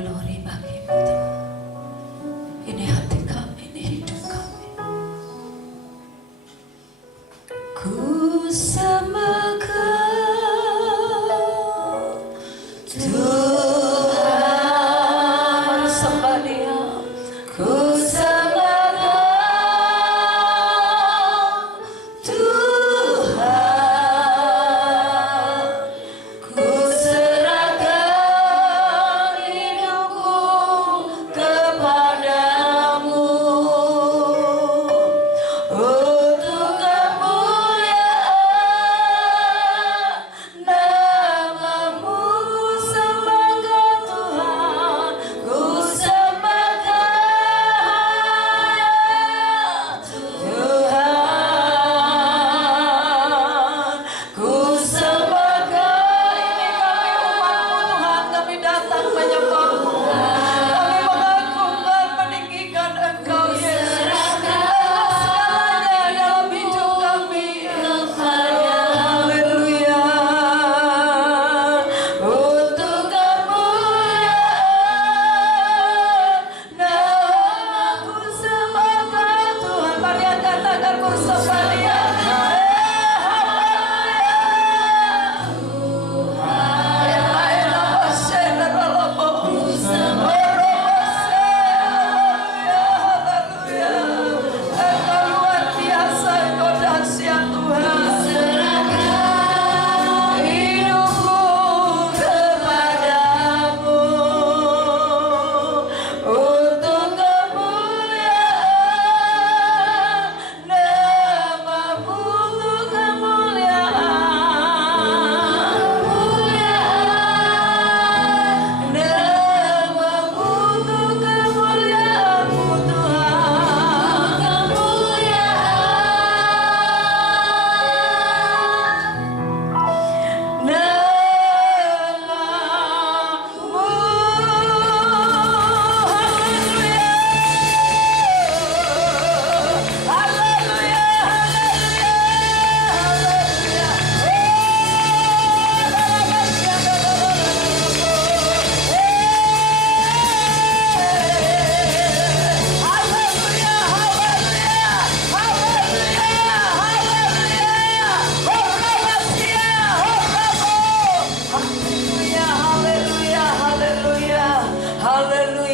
Glory bagimu Tuhan. Ini hati kami, ini hidup kami. Ku sembahkan Tuhan, sembah Dia. Ku sembahkan Tuhan, ku serahkan hidupku kepadamu untuk kemuliaan namamu. Ku sembahkan Tuhan, ku sembahkan Tuhan, ku sembahkan. Ini kami umatmu Tuhan, kami datang menyembahmu, kami mengagungkan, meninggikan Engkau Yesus. Segalanya dalam hidup kami. Haleluya. Untuk kemuliaan namamu sembahkan Tuhan. Mari angkat tangan, ku sembah Dia.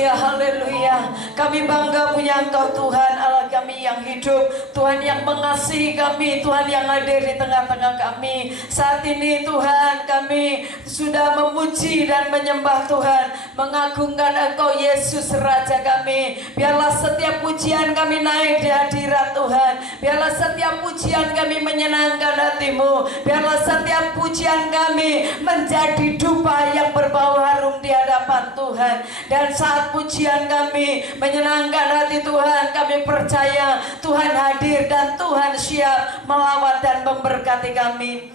Haleluya. Kami bangga punya Engkau Tuhan, Allah kami yang hidup, Tuhan yang mengasihi kami, Tuhan yang hadir di tengah-tengah kami. Saat ini Tuhan, kami sudah memuji dan menyembah Tuhan, mengagungkan Engkau Yesus Raja kami. Biarlah setiap pujian kami naik di hadirat Tuhan, biarlah setiap pujian kami menyenangkan hati-Mu, biarlah setiap pujian kami menjadi dupa yang berbau harum di hadapan Tuhan. Dan saat pujian kami menyenangkan hati Tuhan, kami percaya Tuhan hadir dan Tuhan siap melawat dan memberkati kami.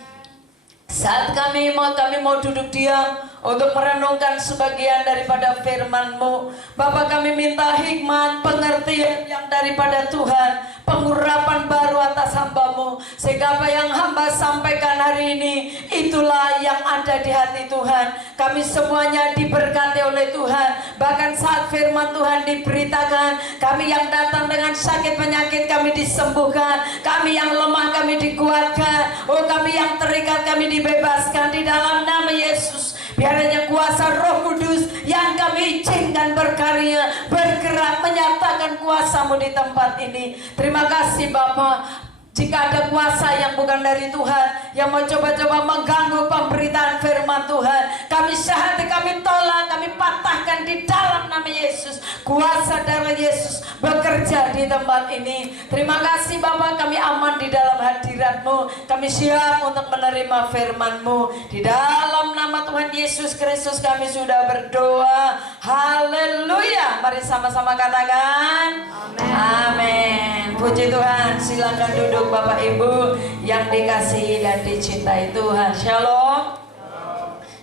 Saat kami mau duduk diam untuk merenungkan sebagian daripada firman-Mu, Bapa, kami minta hikmat, pengertian yang daripada Tuhan, pengurapan baru atas hamba-Mu, sehingga apa yang hamba sampaikan hari ini itulah yang ada di hati Tuhan. Kami semuanya diberkati oleh Tuhan. Bahkan saat firman Tuhan diberitakan, kami yang datang dengan sakit penyakit kami disembuhkan, kami yang lemah kami dikuatkan, oh kami yang terikat kami dibebaskan di dalam nama Yesus. Biarnya kuasa Roh Kudus yang kami izinkan berkarya, bergerak, menyatakan kuasa-Mu di tempat ini. Terima kasih Bapa. Jika ada kuasa yang bukan dari Tuhan, yang mau coba-coba mengganggu pemberitaan firman Tuhan, kami sehati, kami tolak, kami patahkan di dalam nama Yesus. Kuasa darah Yesus bekerja di tempat ini. Terima kasih Bapa, kami aman di dalam hadirat-Mu. Kami siap untuk menerima firman-Mu. Di dalam nama Tuhan Yesus Kristus kami sudah berdoa. Haleluya. Mari sama-sama katakan amin. Puji Tuhan. Silakan duduk Bapak Ibu yang dikasihi dan dicintai Tuhan. Shalom.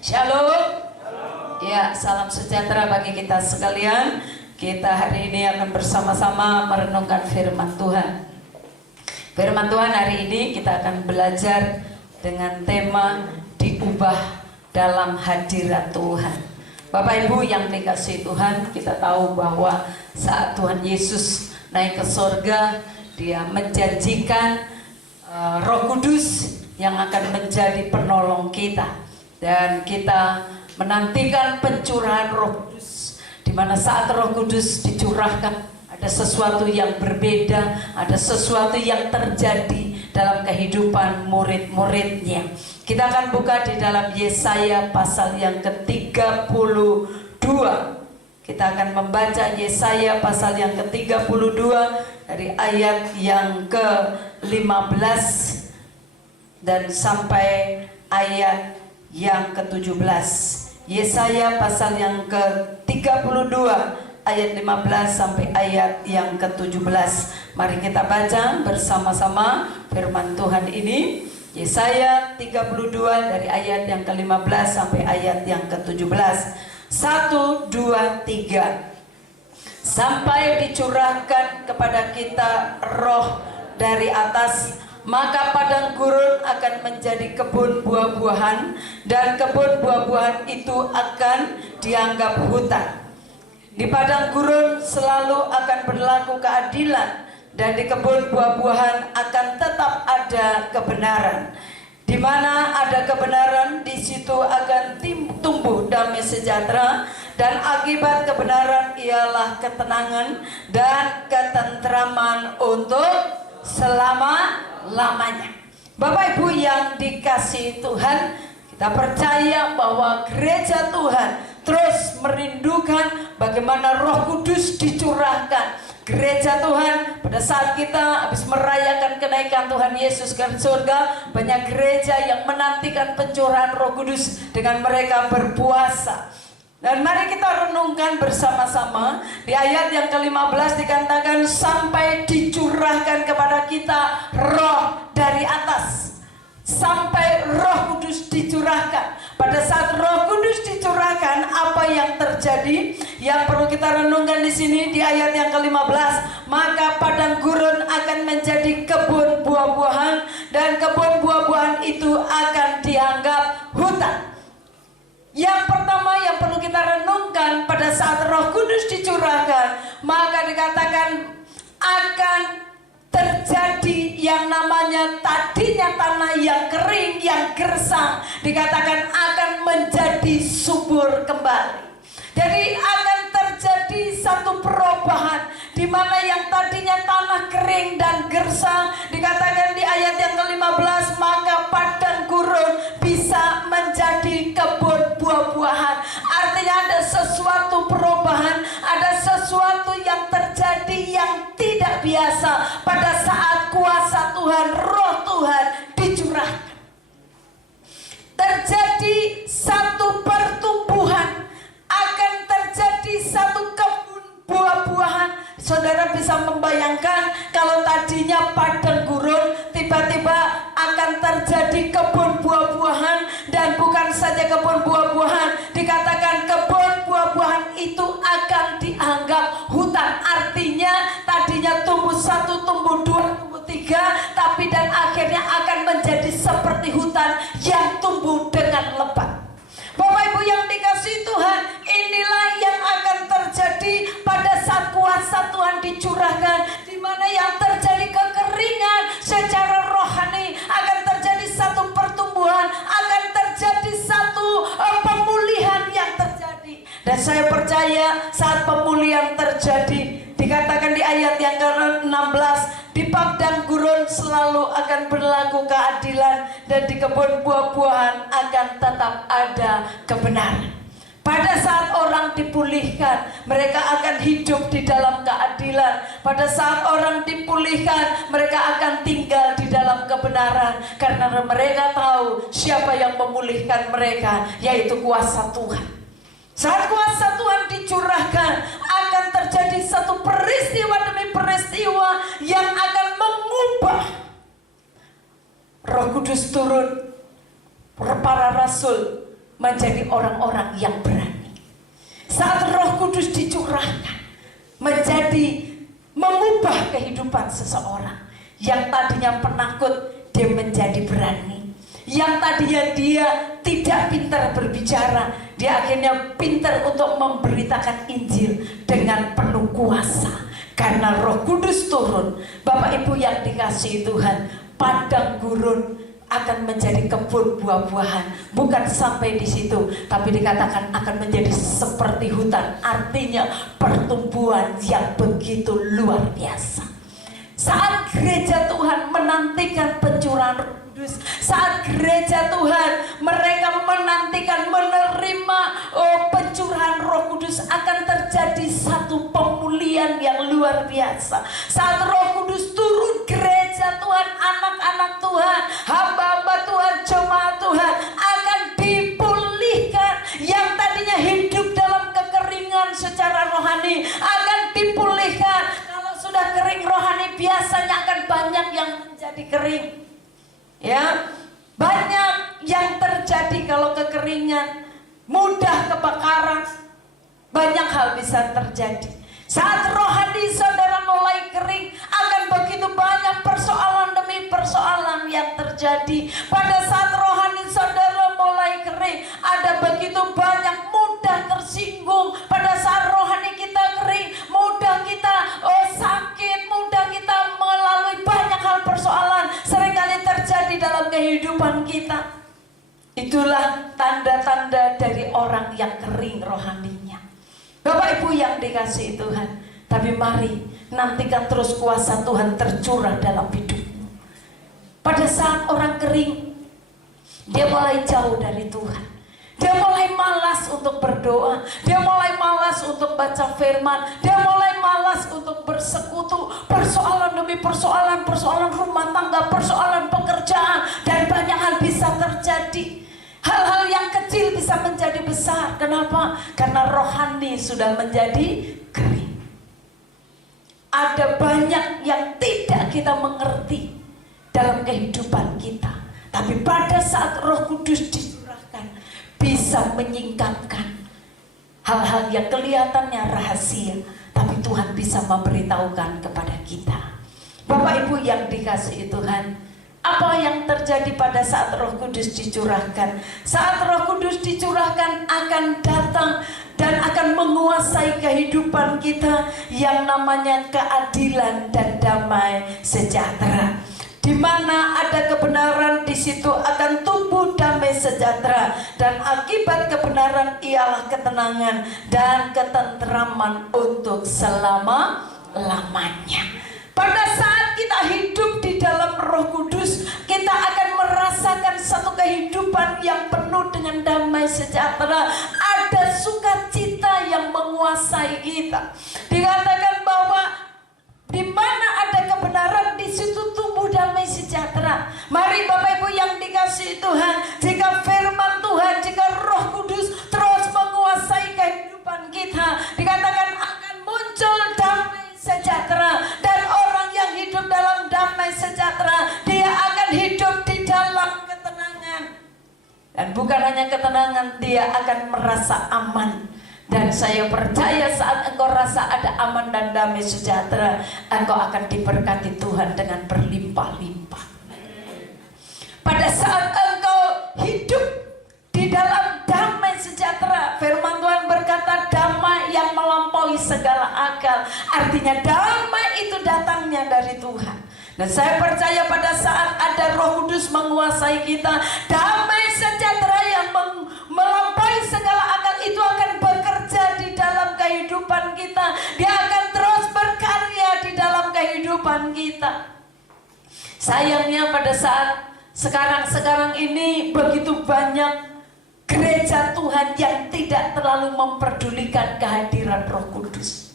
Shalom. Ya, salam sejahtera bagi kita sekalian. Kita hari ini akan bersama-sama merenungkan firman Tuhan. Firman Tuhan hari ini kita akan belajar dengan tema diubah dalam hadirat Tuhan. Bapak Ibu yang dikasihi Tuhan, kita tahu bahwa saat Tuhan Yesus naik ke sorga, Dia menjanjikan Roh Kudus yang akan menjadi penolong kita. Dan kita menantikan pencurahan Roh Kudus, di mana saat Roh Kudus dicurahkan, ada sesuatu yang berbeda, ada sesuatu yang terjadi dalam kehidupan murid-muridnya. Kita akan buka di dalam Yesaya pasal yang ke-32. Kita akan membaca Yesaya pasal yang ke-32 dari ayat yang ke-15 dan sampai ayat yang ke-17. Yesaya pasal yang ke-32 ayat 15 sampai ayat yang ke-17. Mari kita baca bersama-sama firman Tuhan ini. Yesaya 32 dari ayat yang ke-15 sampai ayat yang ke-17. 1, 2, 3. Sampai dicurahkan kepada kita roh dari atas, maka padang gurun akan menjadi kebun buah-buahan, dan kebun buah-buahan itu akan dianggap hutan. Di padang gurun selalu akan berlaku keadilan, dan di kebun buah-buahan akan tetap ada kebenaran. Di mana ada kebenaran, di situ akan tumbuh damai sejahtera, dan akibat kebenaran ialah ketenangan dan ketentraman untuk selama-lamanya. Bapak Ibu yang dikasihi Tuhan, kita percaya bahwa gereja Tuhan terus merindukan bagaimana Roh Kudus dicurahkan. Gereja Tuhan, pada saat kita habis merayakan kenaikan Tuhan Yesus ke surga, banyak gereja yang menantikan pencurahan Roh Kudus dengan mereka berpuasa. Dan mari kita renungkan bersama-sama. Di ayat yang ke-15 dikatakan sampai dicurahkan kepada kita roh dari atas. Sampai Roh Kudus dicurahkan. Pada saat Roh Kudus dicurahkan, apa yang terjadi? Yang perlu kita renungkan di sini di ayat yang ke-15, maka padang gurun akan menjadi kebun buah-buahan, dan kebun buah-buahan itu akan dianggap hutan. Yang pertama yang perlu kita renungkan, pada saat Roh Kudus dicurahkan, maka dikatakan akan terjadi yang namanya tadinya tanah yang kering, yang gersang, dikatakan akan menjadi subur kembali. Jadi akan terjadi satu perubahan, di mana yang tadinya tanah kering dan gersang, dikatakan di ayat yang ke-15, maka padang gurun bisa menjadi kebun buah-buahan. Artinya ada sesuatu perubahan, ada sesuatu yang terjadi yang tidak biasa pada saat kuasa Tuhan, Roh Tuhan dicurahkan. Terjadi satu pertumbuhan, akan terjadi satu kebun buah-buahan. Saudara bisa membayangkan kalau tadinya padang gurun, tiba-tiba akan terjadi kebun buah-buahan. Dan bukan saja kebun buah-buahan, dikatakan kebun buah-buahan itu akan dianggap hutan. Artinya tadinya tumbuh 1, tumbuh 2, tumbuh 3, tapi dan akhirnya akan menjadi seperti hutan yang tumbuh dengan lebat. Bapak Ibu yang dikasihi Tuhan, inilah yang akan terjadi pada saat kuasa Tuhan dicurahkan, di mana yang terjadi kekeringan secara rohani, akan terjadi satu pertumbuhan, akan terjadi satu pemulihan yang terjadi. Dan saya percaya saat pemulihan terjadi, dikatakan di ayat yang ke-16, di padang gurun selalu akan berlaku keadilan, dan di kebun buah-buahan akan tetap ada kebenaran. Pada saat orang dipulihkan, mereka akan hidup di dalam keadilan. Pada saat orang dipulihkan, mereka akan tinggal di dalam kebenaran, karena mereka tahu siapa yang memulihkan mereka, yaitu kuasa Tuhan. Saat kuasa Tuhan dicurahkan, akan terjadi satu peristiwa demi peristiwa yang akan mengubah. Roh Kudus turun, para rasul menjadi orang-orang yang berani. Saat Roh Kudus dicurahkan, menjadi mengubah kehidupan seseorang. Yang tadinya penakut, dia menjadi berani. Yang tadinya dia tidak pintar berbicara, Dia akhirnya pintar untuk memberitakan Injil dengan penuh kuasa. Karena Roh Kudus turun, Bapak Ibu yang dikasihi Tuhan, padang gurun akan menjadi kebun buah-buahan. Bukan sampai di situ, tapi dikatakan akan menjadi seperti hutan. Artinya pertumbuhan yang begitu luar biasa. Saat gereja Tuhan menantikan pencurahan Roh Kudus, saat gereja Tuhan mereka menantikan menerima pencurahan Roh Kudus, akan terjadi satu pemulihan yang luar biasa. Saat Roh Kudus turun, gereja Tuhan, anak-anak Tuhan, hamba-hamba Tuhan, jemaat Tuhan akan dipulihkan. Yang tadinya hidup dalam kekeringan secara rohani akan dipulihkan. Kalau sudah kering rohani, biasanya akan banyak yang menjadi kering. Ya, banyak yang terjadi kalau kekeringan, mudah kebakaran, banyak hal bisa terjadi. Saat rohani saudara mulai kering, akan begitu banyak persoalan demi persoalan yang terjadi. Pada saat rohani saudara mulai kering, ada begitu banyak mudah tersinggung. Pada saat rohani kita kering, mudah kita sakit, mudah kita melalui banyak hal persoalan seringkali terjadi dalam kehidupan kita. Itulah tanda-tanda dari orang yang kering rohaninya. Bapak Ibu yang dikasihi Tuhan, tapi mari nantikan terus kuasa Tuhan tercurah dalam hidupmu. Pada saat orang kering, dia mulai jauh dari Tuhan. Dia mulai malas untuk berdoa, dia mulai malas untuk baca firman, dia mulai malas untuk bersekutu. Persoalan demi persoalan, persoalan rumah tangga, persoalan pekerjaan, dan banyak hal bisa terjadi. Hal-hal yang kecil bisa menjadi besar. Kenapa? Karena rohani sudah menjadi kering. Ada banyak yang tidak kita mengerti dalam kehidupan kita, tapi pada saat Roh Kudus dicurahkan, bisa menyingkapkan hal-hal yang kelihatannya rahasia, tapi Tuhan bisa memberitahukan kepada kita. Bapak Ibu yang dikasihi Tuhan, apa yang terjadi pada saat Roh Kudus dicurahkan? Saat Roh Kudus dicurahkan akan datang dan akan menguasai kehidupan kita yang namanya keadilan dan damai sejahtera. Di mana ada kebenaran, di situ akan tumbuh damai sejahtera, dan akibat kebenaran ialah ketenangan dan ketenteraman untuk selama-lamanya. Pada saat kita hidup di dalam Roh Kudus, kita akan merasakan satu kehidupan yang penuh dengan damai sejahtera. Ada sukacita yang menguasai kita. Dikatakan bahwa di mana ada kebenaran, di situ tumbuh damai sejahtera. Mari Bapak Ibu yang dikasihi Tuhan, jika firman Tuhan, jika Roh Kudus terus menguasai kehidupan kita, dikatakan akan muncul damai sejahtera. Dan orang yang hidup dalam damai sejahtera, dia akan hidup di dalam ketenangan. Dan bukan hanya ketenangan, dia akan merasa aman. Dan saya percaya saat engkau rasa ada aman dan damai sejahtera, engkau akan diberkati Tuhan dengan berlimpah-limpah. Pada saat engkau hidup di dalam damai sejahtera, firman Tuhan berkata damai yang melampaui segala akal. Artinya damai itu datangnya dari Tuhan. Dan saya percaya pada saat ada Roh Kudus menguasai kita, damai sejahtera yang melampaui segala akal itu akan bekerja di dalam kehidupan kita. Dia akan terus berkarya di dalam kehidupan kita. Sayangnya pada saat sekarang ini begitu banyak gereja Tuhan yang tidak terlalu memperdulikan kehadiran Roh Kudus.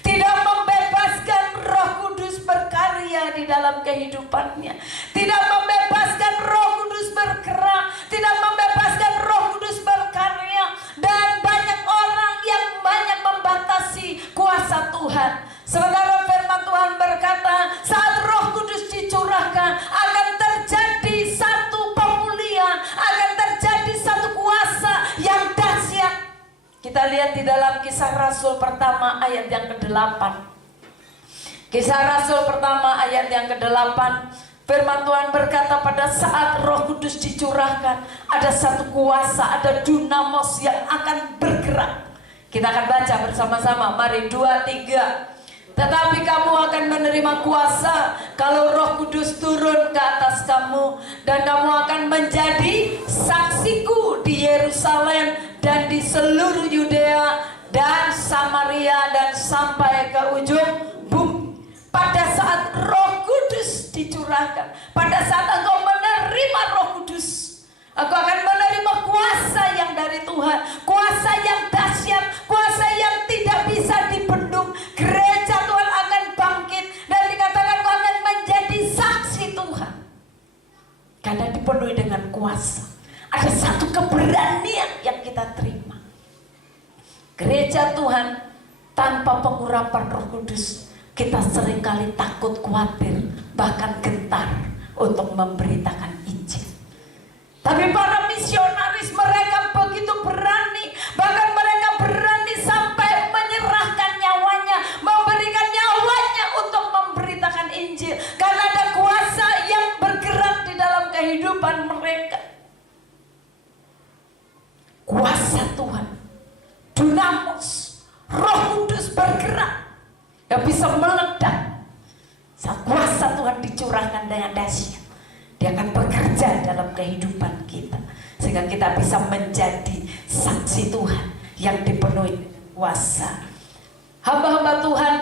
Tidak membebaskan Roh Kudus berkarya di dalam kehidupannya. Tidak membebaskan Roh Kudus bergerak. Tidak membebaskan Roh Kudus berkarya. Dan banyak orang yang banyak membatasi kuasa Tuhan. Sementara firman Tuhan berkata, saat Roh Kudus dicurahkan, akan terjadi satu pemulihan, akan terjadi satu kuasa yang dahsyat. Kita lihat di dalam Kisah Rasul pertama ayat yang ke-8. Kisah Rasul pertama ayat yang ke-8. Firman Tuhan berkata pada saat Roh Kudus dicurahkan, ada satu kuasa, ada dunamos yang akan bergerak. Kita akan baca bersama-sama, mari 2, 3. Tetapi kamu akan menerima kuasa kalau Roh Kudus turun ke atas kamu, dan kamu akan menjadi saksiku di Yerusalem dan di seluruh Yudea dan Samaria dan sampai ke ujung bumi. Pada saat Roh Kudus dicurahkan, pada saat engkau menerima Roh Kudus, engkau akan menerima kuasa yang dari Tuhan, kuasa yang dahsyat, kuasa yang tidak bisa dibendung. Gereja Tuhan akan bangkit dan dikatakan kau akan menjadi saksi Tuhan karena dipenuhi dengan kuasa. Ada satu keberanian yang kita terima. Gereja Tuhan tanpa pengurapan Roh Kudus, kita seringkali takut, khawatir, bahkan gentar untuk memberitakan Injil. Tapi para misionaris mereka begitu berani, bahkan mereka berani sampai menyerahkan nyawanya, memberikan nyawanya untuk memberitakan Injil, karena ada kuasa yang bergerak di dalam kehidupan mereka. Kuasa Tuhan, dunamos, Roh Kudus bergerak, yang bisa meledak. Saat kuasa Tuhan dicurahkan dengan dahsyat, dia akan bekerja dalam kehidupan kita, sehingga kita bisa menjadi saksi Tuhan yang dipenuhi kuasa. Hamba-hamba Tuhan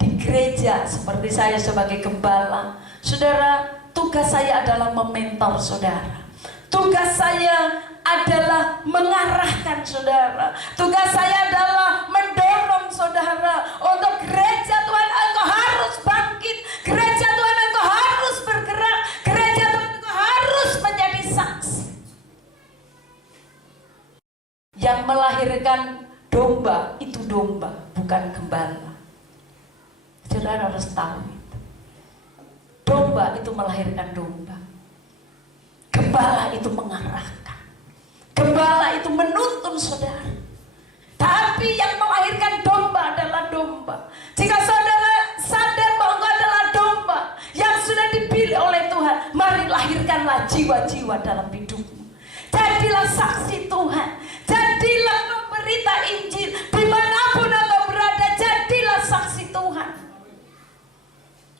di gereja seperti saya sebagai gembala, saudara, tugas saya adalah mementor saudara. Tugas saya adalah mengarahkan saudara. Tugas saya adalah mendorong saudara untuk gereja Tuhan engkau harus bangkit. Gereja Tuhan engkau harus bergerak. Gereja Tuhan engkau harus menjadi saksi. Yang melahirkan domba itu domba, bukan gembala. Saudara harus tahu itu. Domba itu melahirkan domba. Gembala itu mengarahkan. Gembala itu menuntun saudara. Tapi yang melahirkan domba adalah domba. Jika saudara sadar bahwa engkau adalah domba yang sudah dipilih oleh Tuhan, mari lahirkanlah jiwa-jiwa dalam hidupmu. Jadilah saksi Tuhan. Jadilah pemberita Injil. Dimanapun engkau berada, jadilah saksi Tuhan.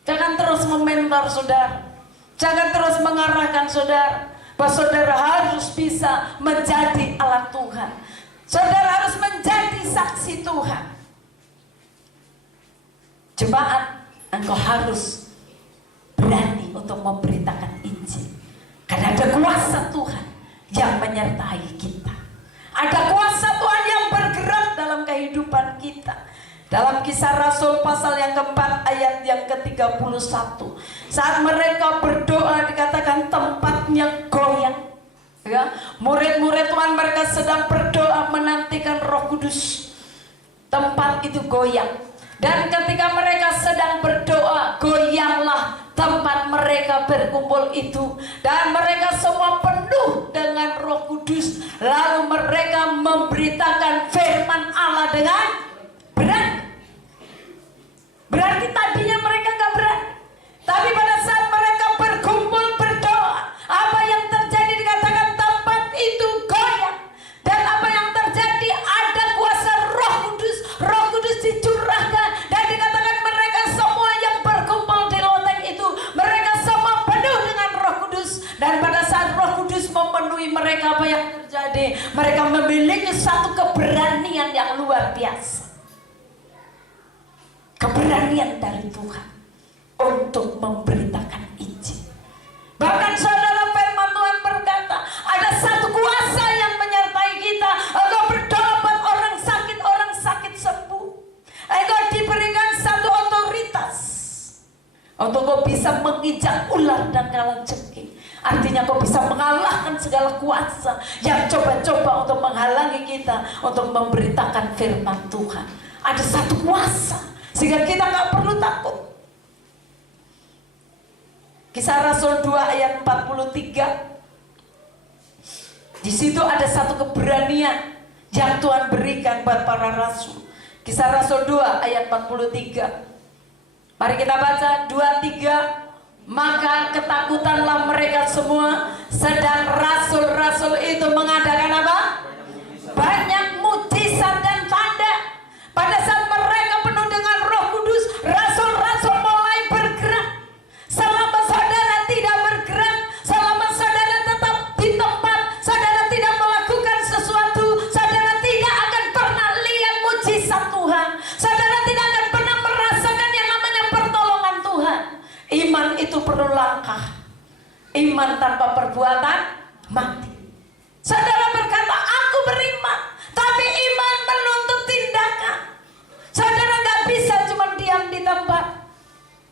Jangan terus mementor saudara. Jangan terus mengarahkan saudara, bahwa saudara harus bisa menjadi alat Tuhan. Saudara harus menjadi saksi Tuhan. Jemaat, engkau harus berani untuk memberitakan Injil, karena ada kuasa Tuhan yang menyertai kita. Ada kuasa Tuhan yang bergerak dalam kehidupan kita. Dalam Kisah Rasul pasal yang keempat ayat yang ke-31, saat mereka berdoa dikatakan tempatnya goyang. Ya, murid-murid Tuhan mereka sedang berdoa menantikan Roh Kudus. Tempat itu goyang. Dan ketika mereka sedang berdoa, goyanglah tempat mereka berkumpul itu. Dan mereka semua penuh dengan Roh Kudus. Lalu mereka memberitakan firman Allah dengan berani. Berarti tadinya mereka gak berani. Tapi pada saat mereka berkumpul berdoa, apa yang terjadi dikatakan tempat itu goyang. Dan apa yang terjadi, ada kuasa Roh Kudus. Roh Kudus dicurahkan. Dan dikatakan mereka semua yang berkumpul di loteng itu, mereka semua penuh dengan Roh Kudus. Dan pada saat Roh Kudus memenuhi mereka, apa yang terjadi? Mereka memiliki satu keberanian yang luar biasa. Keberanian dari Tuhan untuk memberitakan Injil. Bahkan saudara, firman Tuhan berkata, ada satu kuasa yang menyertai kita. Engkau berdoa buat orang sakit sembuh. Engkau diberikan satu otoritas untuk kau bisa menginjak ular dan kalajengking. Artinya kau bisa mengalahkan segala kuasa yang coba-coba untuk menghalangi kita untuk memberitakan firman Tuhan. Ada satu kuasa sehingga kita gak perlu takut. Kisah Rasul 2 ayat 43. Di situ ada satu keberanian yang Tuhan berikan buat para rasul. Kisah Rasul 2 ayat 43. Mari kita baca 2, 3. Maka ketakutanlah mereka semua. Sedang rasul-rasul itu mengadakan apa? Banyak mujizat dan tanda. Pada saat mereka penuh dengan Roh Kudus, rasul-rasul mulai bergerak. Selama saudara tidak bergerak, selama saudara tetap di tempat, saudara tidak melakukan sesuatu, saudara tidak akan pernah lihat mujizat Tuhan. Saudara tidak akan pernah merasakan yang namanya pertolongan Tuhan. Iman itu perlu langkah. Iman tanpa perbuatan mati. Saudara berkata, aku beriman, tapi iman menuntut tindakan. Saudara gak bisa cuma diam di tempat.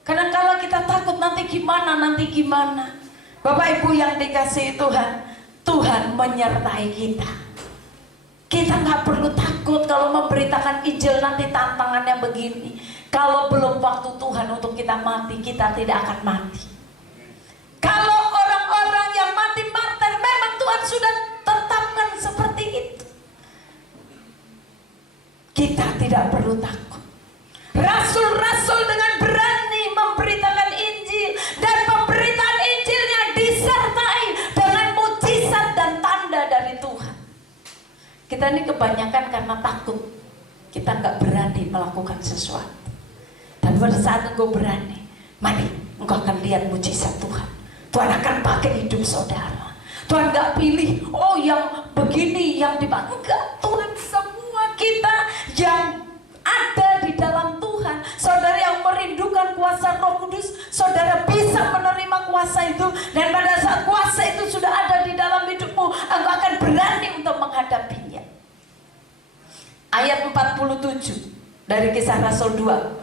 Karena kalau kita takut nanti gimana. Bapak Ibu yang dikasihi Tuhan, Tuhan menyertai kita. Kita gak perlu takut kalau memberitakan Injil nanti tantangannya begini. Kalau belum waktu Tuhan untuk kita mati, kita tidak akan mati. Kalau orang-orang yang mati martir, memang Tuhan sudah tetapkan seperti itu. Kita tidak perlu takut. Rasul-rasul dengan berani memberitakan Injil, dan pemberitaan Injilnya disertai dengan mujizat dan tanda dari Tuhan. Kita ini kebanyakan karena takut, kita nggak berani melakukan sesuatu. Dan pada saat engkau berani, mari engkau akan lihat mujizat Tuhan. Tuhan akan pakai hidup saudara. Tuhan gak pilih, oh yang begini, yang dipakai. Enggak, Tuhan semua kita yang ada di dalam Tuhan. Saudara yang merindukan kuasa Roh Kudus, saudara bisa menerima kuasa itu. Dan pada saat kuasa itu sudah ada di dalam hidupmu, engkau akan berani untuk menghadapinya. Ayat 47 dari Kisah Rasul 2.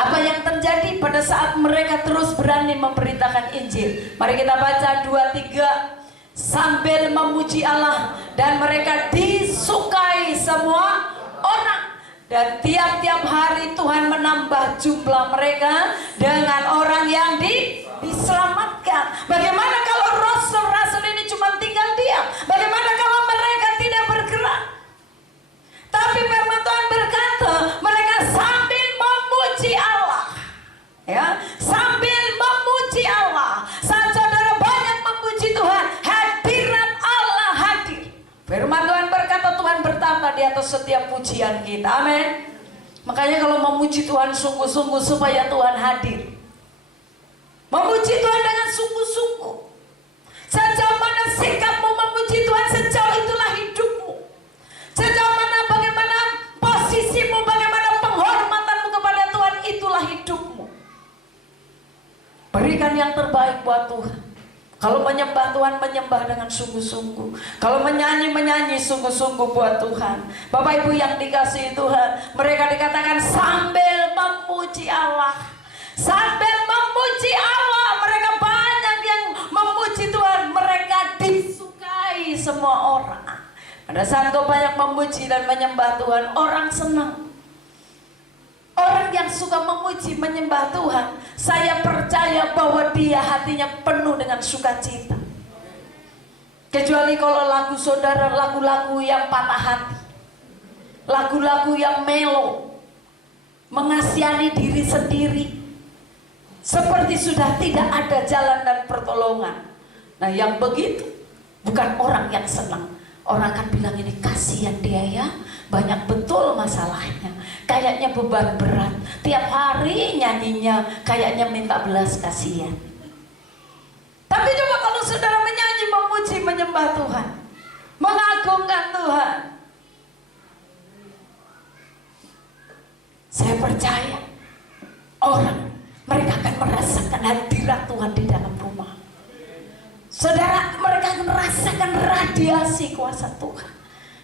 Apa yang terjadi pada saat mereka terus berani memberitakan Injil? Mari kita baca 2-3. Sambil memuji Allah, dan mereka disukai semua orang. Dan tiap-tiap hari Tuhan menambah jumlah mereka dengan orang yang diselamatkan. Bagaimana kalau rasul-rasul ini cuma tinggal diam? Bagaimana kalau mereka tidak bergerak? Tapi firman Tuhan berkata, mereka sambil memuji Allah, ya, sambil memuji Allah. Saat saudara banyak memuji Tuhan, hadirat Allah hadir. Firman Tuhan berkata, Tuhan bertambah di atas setiap pujian kita. Amin. Makanya kalau memuji Tuhan sungguh-sungguh supaya Tuhan hadir. Memuji Tuhan dengan sungguh-sungguh. Sejauh mana sikapmu memuji Tuhan, sejauh itulah hidupmu. Sejauh mana bagaimana posisimu, bagaimana penghormatanmu kepada Tuhan, itulah hidupmu. Berikan yang terbaik buat Tuhan. Kalau menyembah Tuhan, menyembah dengan sungguh-sungguh. Kalau menyanyi, menyanyi sungguh-sungguh buat Tuhan. Bapak Ibu yang dikasihi Tuhan, mereka dikatakan sambil memuji Allah. Sambil memuji Allah, mereka banyak yang memuji Tuhan. Mereka disukai semua orang. Pada saat kau banyak memuji dan menyembah Tuhan, orang senang. Orang yang suka memuji, menyembah Tuhan, saya percaya bahwa dia hatinya penuh dengan sukacita. Kecuali kalau lagu saudara, lagu-lagu yang patah hati, lagu-lagu yang melo, mengasihani diri sendiri, seperti sudah tidak ada jalan dan pertolongan. Nah, yang begitu bukan orang yang senang. Orang akan bilang, ini kasihan dia ya, banyak betul masalahnya, kayaknya beban berat, tiap hari nyanyinya kayaknya minta belas kasihan. Tapi coba kalau saudara menyanyi, memuji, menyembah Tuhan, mengagungkan Tuhan, saya percaya orang, mereka akan merasakan hadirat Tuhan di dalam rumah. Saudara, mereka akan merasakan radiasi kuasa Tuhan.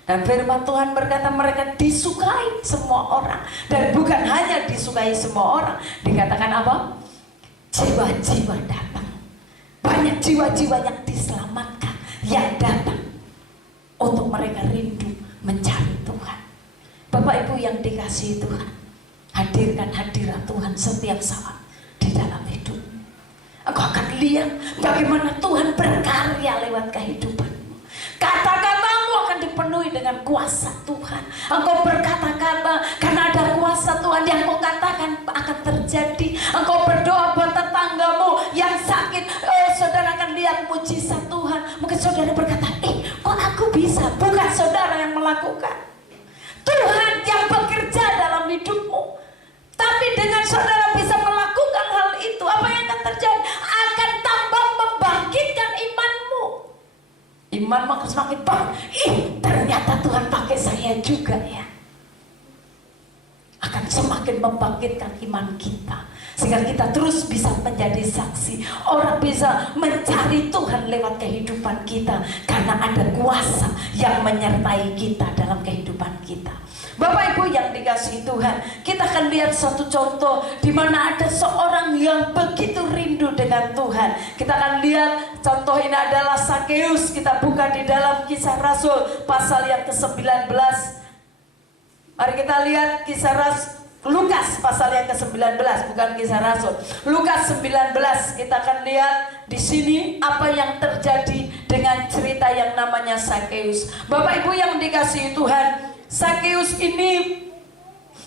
Dan firman Tuhan berkata mereka disukai semua orang. Dan bukan hanya disukai semua orang, dikatakan apa? Jiwa-jiwa datang. Banyak jiwa-jiwa yang diselamatkan, yang datang untuk mereka rindu mencari Tuhan. Bapak Ibu yang dikasihi Tuhan, hadirkan hadirat Tuhan setiap saat di dalam hidup. Engkau akan lihat bagaimana Tuhan berkarya lewat kehidupanmu. Kata-katamu akan dipenuhi dengan kuasa Tuhan. Engkau berkata-kata karena ada kuasa Tuhan yang kau katakan akan terjadi. Engkau berdoa melakukan. Tuhan yang bekerja dalam hidupmu. Tapi dengan saudara bisa melakukan hal itu, apa yang akan terjadi? Akan tambah membangkitkan imanmu. Iman makin semakin bangkit. Ternyata Tuhan pakai saya juga ya. Akan semakin membangkitkan iman kita, sehingga kita terus bisa menjadi saksi. Orang bisa mencari Tuhan lewat kehidupan kita, karena ada kuasa yang menyertai kita dalam kehidupan kita. Bapak Ibu yang dikasihi Tuhan, kita akan lihat satu contoh di mana ada seorang yang begitu rindu dengan Tuhan. Kita akan lihat contoh ini adalah Sakeus. Kita buka di dalam Kisah Rasul pasal yang ke-19. Mari kita lihat Kisah Lukas pasal yang ke-19, bukan Kisah Rasul. Lukas 19, kita akan lihat di sini apa yang terjadi dengan cerita yang namanya Sakeus. Bapak Ibu yang dikasihi Tuhan, Sakeus ini,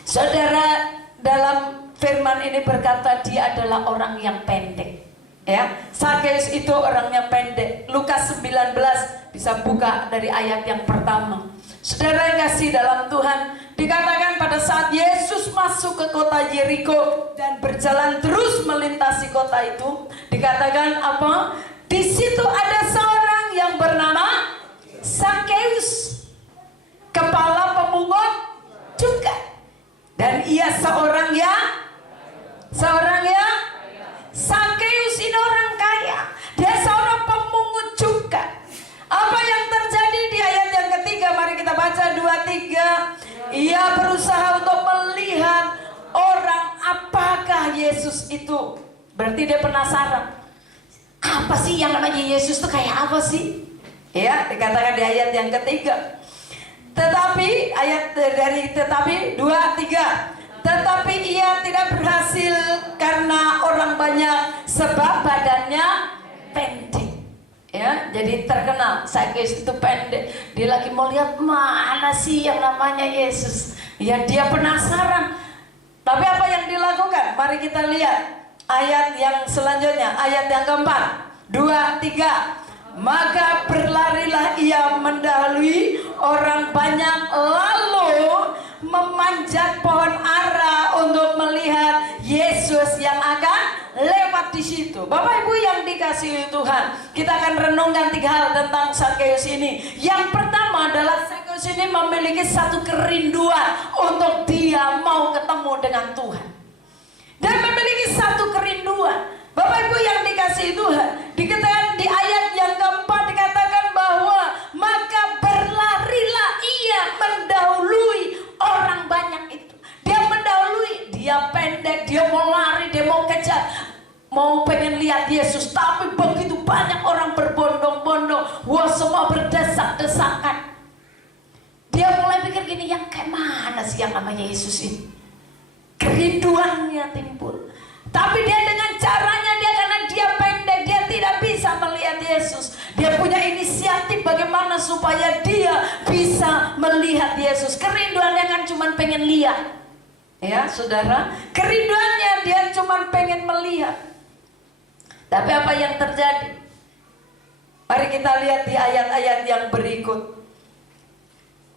saudara, dalam firman ini berkata dia adalah orang yang pendek. Ya, Sakeus itu orangnya pendek. Lukas 19 bisa buka dari ayat yang pertama. Saudara yang kasih dalam Tuhan, dikatakan pada saat Yesus masuk ke kota Yeriko dan berjalan terus melintasi kota itu, dikatakan apa? Di situ ada seorang yang bernama Sakeus, kepala pemungut cukai, dan ia seorang yang Sakeus ini orang kaya, dia seorang pemungut cukai. Apa yang terjadi di ayat yang ketiga? Mari kita baca 2-3. Ia berusaha untuk melihat orang apakah Yesus itu. Berarti dia penasaran. Apa sih yang namanya Yesus itu, kayak apa sih? Ya, dikatakan di ayat yang ketiga. Tetapi 2-3. Tetapi ia tidak berhasil karena orang banyak, sebab badannya pendek. Ya, jadi terkenal Sakeus itu pendek. Dia lagi mau lihat mana sih yang namanya Yesus. Ya, dia penasaran. Tapi apa yang dilakukan? Mari kita lihat ayat yang selanjutnya, ayat yang keempat. 2-3. Maka berlarilah ia mendahului orang banyak, lalu memanjat pohon ara untuk melihat Yesus yang akan lewat di situ. Bapak Ibu yang dikasihi Tuhan, kita akan renungkan 3 hal tentang Sakeus ini. Yang pertama adalah Sakeus ini memiliki satu kerinduan untuk dia mau ketemu dengan Tuhan. Dan memiliki satu kerinduan. Bapak Ibu yang dikasihi Tuhan, dikatakan di ayat yang keempat, dikatakan bahwa maka berlarilah ia mendahului orang banyak itu. Dia mendahului, dia pendek, dia mau lari, dia mau kejar, mau pengen lihat Yesus. Tapi begitu banyak orang berbondong-bondong, wah, semua berdesak-desakan. Dia mulai pikir gini, yang kayak mana sih yang namanya Yesus ini? Kerinduannya timbul. Tapi dia dengan caranya dia, karena dia pendek, dia tidak bisa melihat Yesus. Dia punya inisiatif bagaimana supaya dia bisa melihat Yesus. Kerinduannya kan cuma pengen lihat. Ya saudara, kerinduannya dia cuma pengen melihat. Tapi apa yang terjadi? Mari kita lihat di ayat-ayat yang berikut.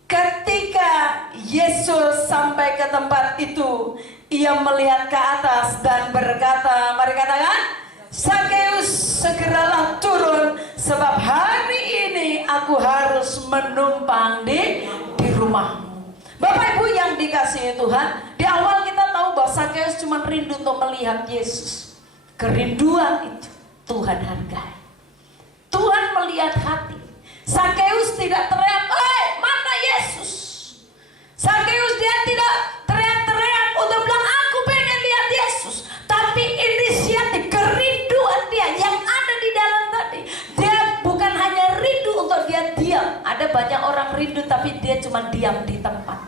Ketika Yesus sampai ke tempat itu, ia melihat ke atas dan berkata, mari katakan, Sakeus, segeralah turun, sebab hari ini aku harus menumpang di rumahmu. Bapak Ibu yang dikasihi Tuhan, di awal kita tahu bahwa Sakeus cuma rindu untuk melihat Yesus. Kerinduan itu Tuhan hargai. Tuhan melihat hati. Sakeus tidak teriak, mana Yesus? Sakeus dia tidak teriak-teriak untuk bilang aku pengen lihat Yesus. Tapi inisiatif, kerinduan dia yang ada di dalam tadi. Dia bukan hanya rindu untuk dia diam. Ada banyak orang rindu tapi dia cuma diam di tempat.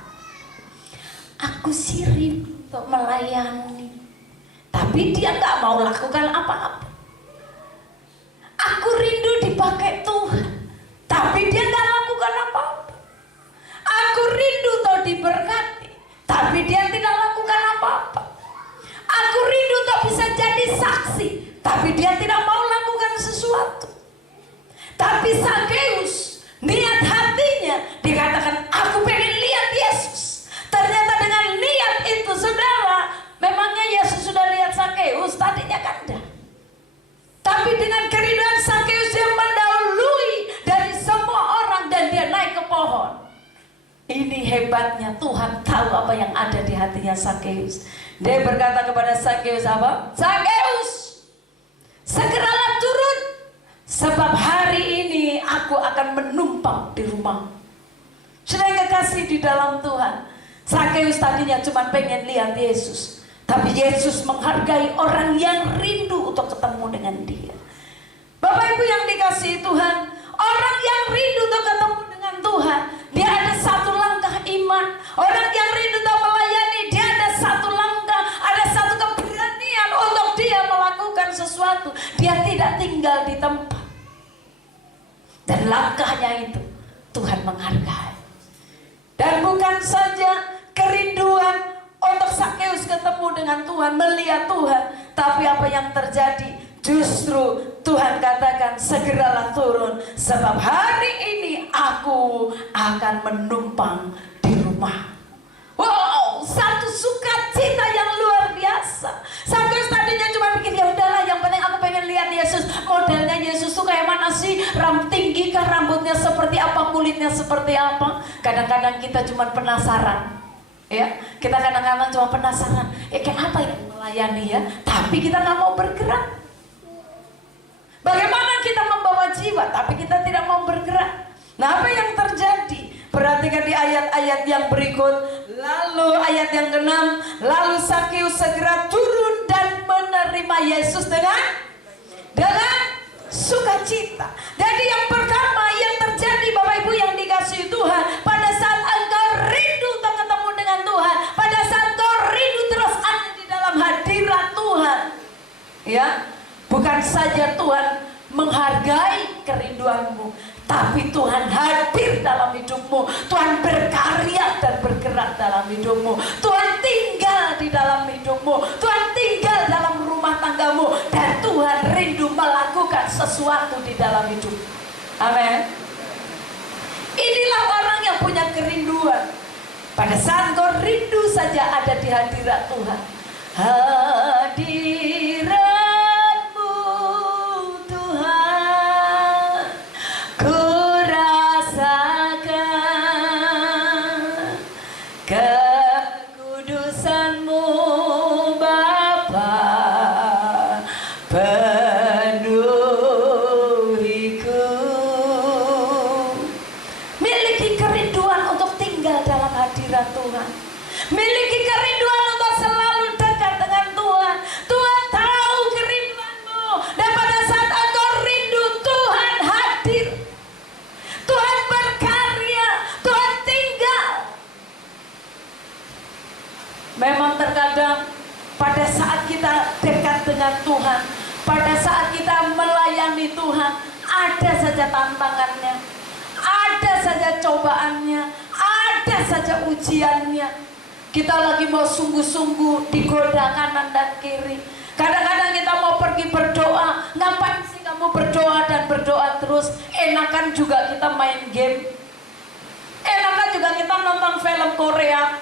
Aku sih rindu untuk melayani, tapi dia gak mau lakukan apa-apa. Aku rindu dipakai Tuhan, tapi dia gak lakukan apa-apa. Aku rindu untuk diberkati, tapi dia tidak lakukan apa-apa. Aku rindu untuk bisa jadi saksi, tapi dia tidak mau lakukan sesuatu. Tapi Sakeus, niat hatinya, dikatakan aku hebatnya Tuhan tahu apa yang ada di hatinya Sakeus. Dia berkata kepada Sakeus apa? Sakeus, segeralah turun, sebab hari ini aku akan menumpang di rumah. Sudah kekasih di dalam Tuhan, Sakeus tadinya cuma pengen lihat Yesus, tapi Yesus menghargai orang yang rindu untuk ketemu dengan dia. Bapak Ibu yang dikasihi Tuhan, orang yang rindu untuk ketemu dengan Tuhan, dia ada satu langkah iman. Orang yang rindu untuk melayani, dia ada satu langkah, ada satu keberanian untuk dia melakukan sesuatu. Dia tidak tinggal di tempat. Dan langkahnya itu Tuhan menghargai. Dan bukan saja kerinduan untuk Sakeus ketemu dengan Tuhan, melihat Tuhan, tapi apa yang terjadi? Justru Tuhan katakan, segeralah turun, sebab hari ini aku akan menumpang di rumah. Wow, satu sukacita yang luar biasa. Sakeus tadinya cuma pikir, ya udahlah, yang penting aku pengen lihat Yesus. Modelnya Yesus tuh kayak mana sih? Tinggi kah, rambutnya seperti apa, kulitnya seperti apa? Kadang-kadang kita cuma penasaran. Ya, kita kadang-kadang cuma penasaran. Kenapa ya melayani ya? Tapi kita nggak mau bergerak. Bagaimana kita membawa jiwa, tapi kita tidak mau bergerak. Nah, apa yang terjadi? Perhatikan di ayat-ayat yang berikut. Lalu ayat yang ke-6, lalu Sakeus segera turun dan menerima Yesus dengan sukacita. Jadi yang pertama yang terjadi, Bapak Ibu yang dikasihi Tuhan, pada saat engkau rindu untuk ketemu dengan Tuhan, pada saat engkau rindu terus ada di dalam hadirat Tuhan, ya, bukan saja Tuhan menghargai kerinduanmu, tapi Tuhan hadir dalam hidupmu. Tuhan berkarya dan bergerak dalam hidupmu. Tuhan tinggal di dalam hidupmu. Tuhan tinggal dalam rumah tanggamu. Dan Tuhan rindu melakukan sesuatu di dalam hidup. Amin. Inilah orang yang punya kerinduan. Pada saat kau rindu saja ada di hadirat Tuhan. Hadiratmu Tuhan, ku rasakan kekudusanmu Bapa, penuhiku. Miliki kerinduan untuk tinggal dalam hadirat Tuhan. Miliki kerinduan untuk selalu dekat dengan Tuhan. Tuhan tahu kerinduanmu. Dan pada saat engkau rindu, Tuhan hadir. Tuhan berkarya. Tuhan tinggal. Memang terkadang pada saat kita dekat dengan Tuhan, pada saat kita melayani Tuhan, ada saja tantangannya, ada saja cobaannya, ada saja ujiannya. Kita lagi mau sungguh-sungguh digoda kanan dan kiri. Kadang-kadang kita mau pergi berdoa. Ngapain sih kamu berdoa dan berdoa terus? Enakan juga kita main game. Enakan juga kita nonton film Korea.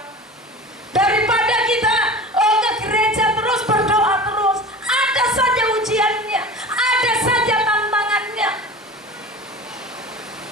Daripada kita ke gereja terus berdoa terus. Ada saja ujiannya, ada saja tantangannya.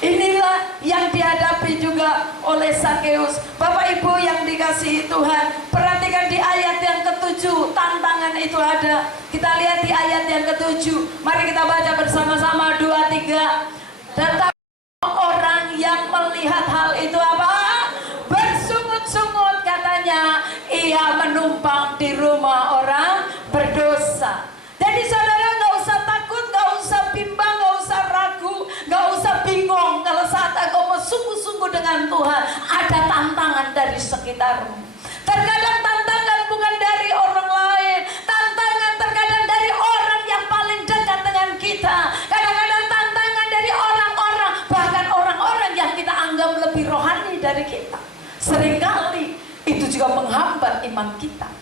Inilah yang dihadapi juga oleh Sakeus. Bapak Ibu yang dikasihi Tuhan, perhatikan di ayat yang ke-7, tantangan itu ada. Kita lihat di ayat yang ke-7. Mari kita baca bersama-sama, 2, 3. Tetapi orang yang melihat hal itu apa? Bersungut-sungut, katanya, ia menumpang di rumah orang berdosa. Jadi saudara gak usah takut, gak usah bimbang, gak usah ragu, gak usah bingung. Kalau saat engkau mau sungguh-sungguh dengan Tuhan, ada tantangan dari sekitarmu. Terkadang tantangan bukan dari orang lain, tantangan terkadang dari orang yang paling dekat dengan kita. Kadang-kadang tantangan dari orang-orang, bahkan orang-orang yang kita anggap lebih rohani dari kita. Seringkali itu juga menghambat iman kita.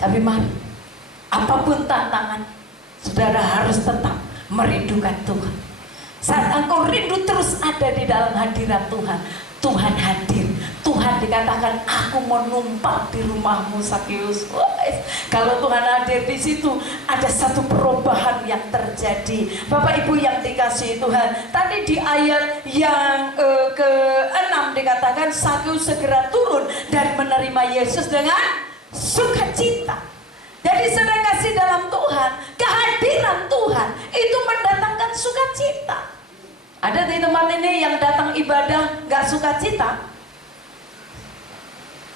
Tapi mari, apapun tantangan, saudara harus tetap merindukan Tuhan. Saat engkau rindu terus ada di dalam hadirat Tuhan, Tuhan hadir. Tuhan dikatakan, aku mau numpang di rumahmu Sakeus. Kalau Tuhan hadir di situ, ada satu perubahan yang terjadi. Bapak Ibu yang dikasihi Tuhan, tadi di ayat yang ke-6 dikatakan Sakeus segera turun dan menerima Yesus dengan sukacita. Jadi saudara kasih dalam Tuhan, kehadiran Tuhan itu mendatangkan sukacita. Ada di tempat ini yang datang ibadah gak sukacita?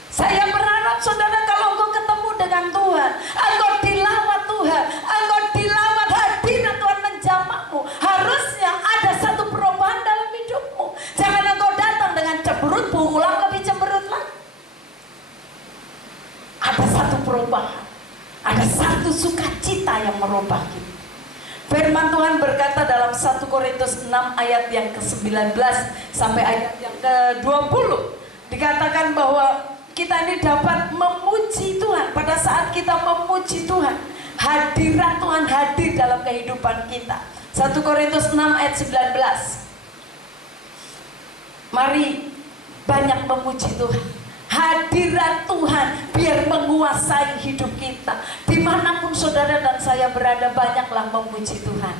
Saya berharap saudara kalau engkau ketemu dengan Tuhan, engkau dilawat Tuhan, engkau dilawat hadirat Tuhan menjamahmu, harusnya ada satu perubahan dalam hidupmu. Jangan engkau datang dengan cemberut, pulang lebih cemberut lagi. Ada satu perubahan, ada satu sukacita yang merubah kita. Firman Tuhan berkata dalam 1 Korintus 6 ayat yang ke-19 sampai ayat yang ke-20, dikatakan bahwa kita ini dapat memuji Tuhan. Pada saat kita memuji Tuhan, hadirat Tuhan hadir dalam kehidupan kita. 1 Korintus 6 ayat 19. Mari banyak memuji Tuhan. Hadirat Tuhan biar menguasai hidup kita. Dimanapun saudara dan saya berada, banyaklah memuji Tuhan.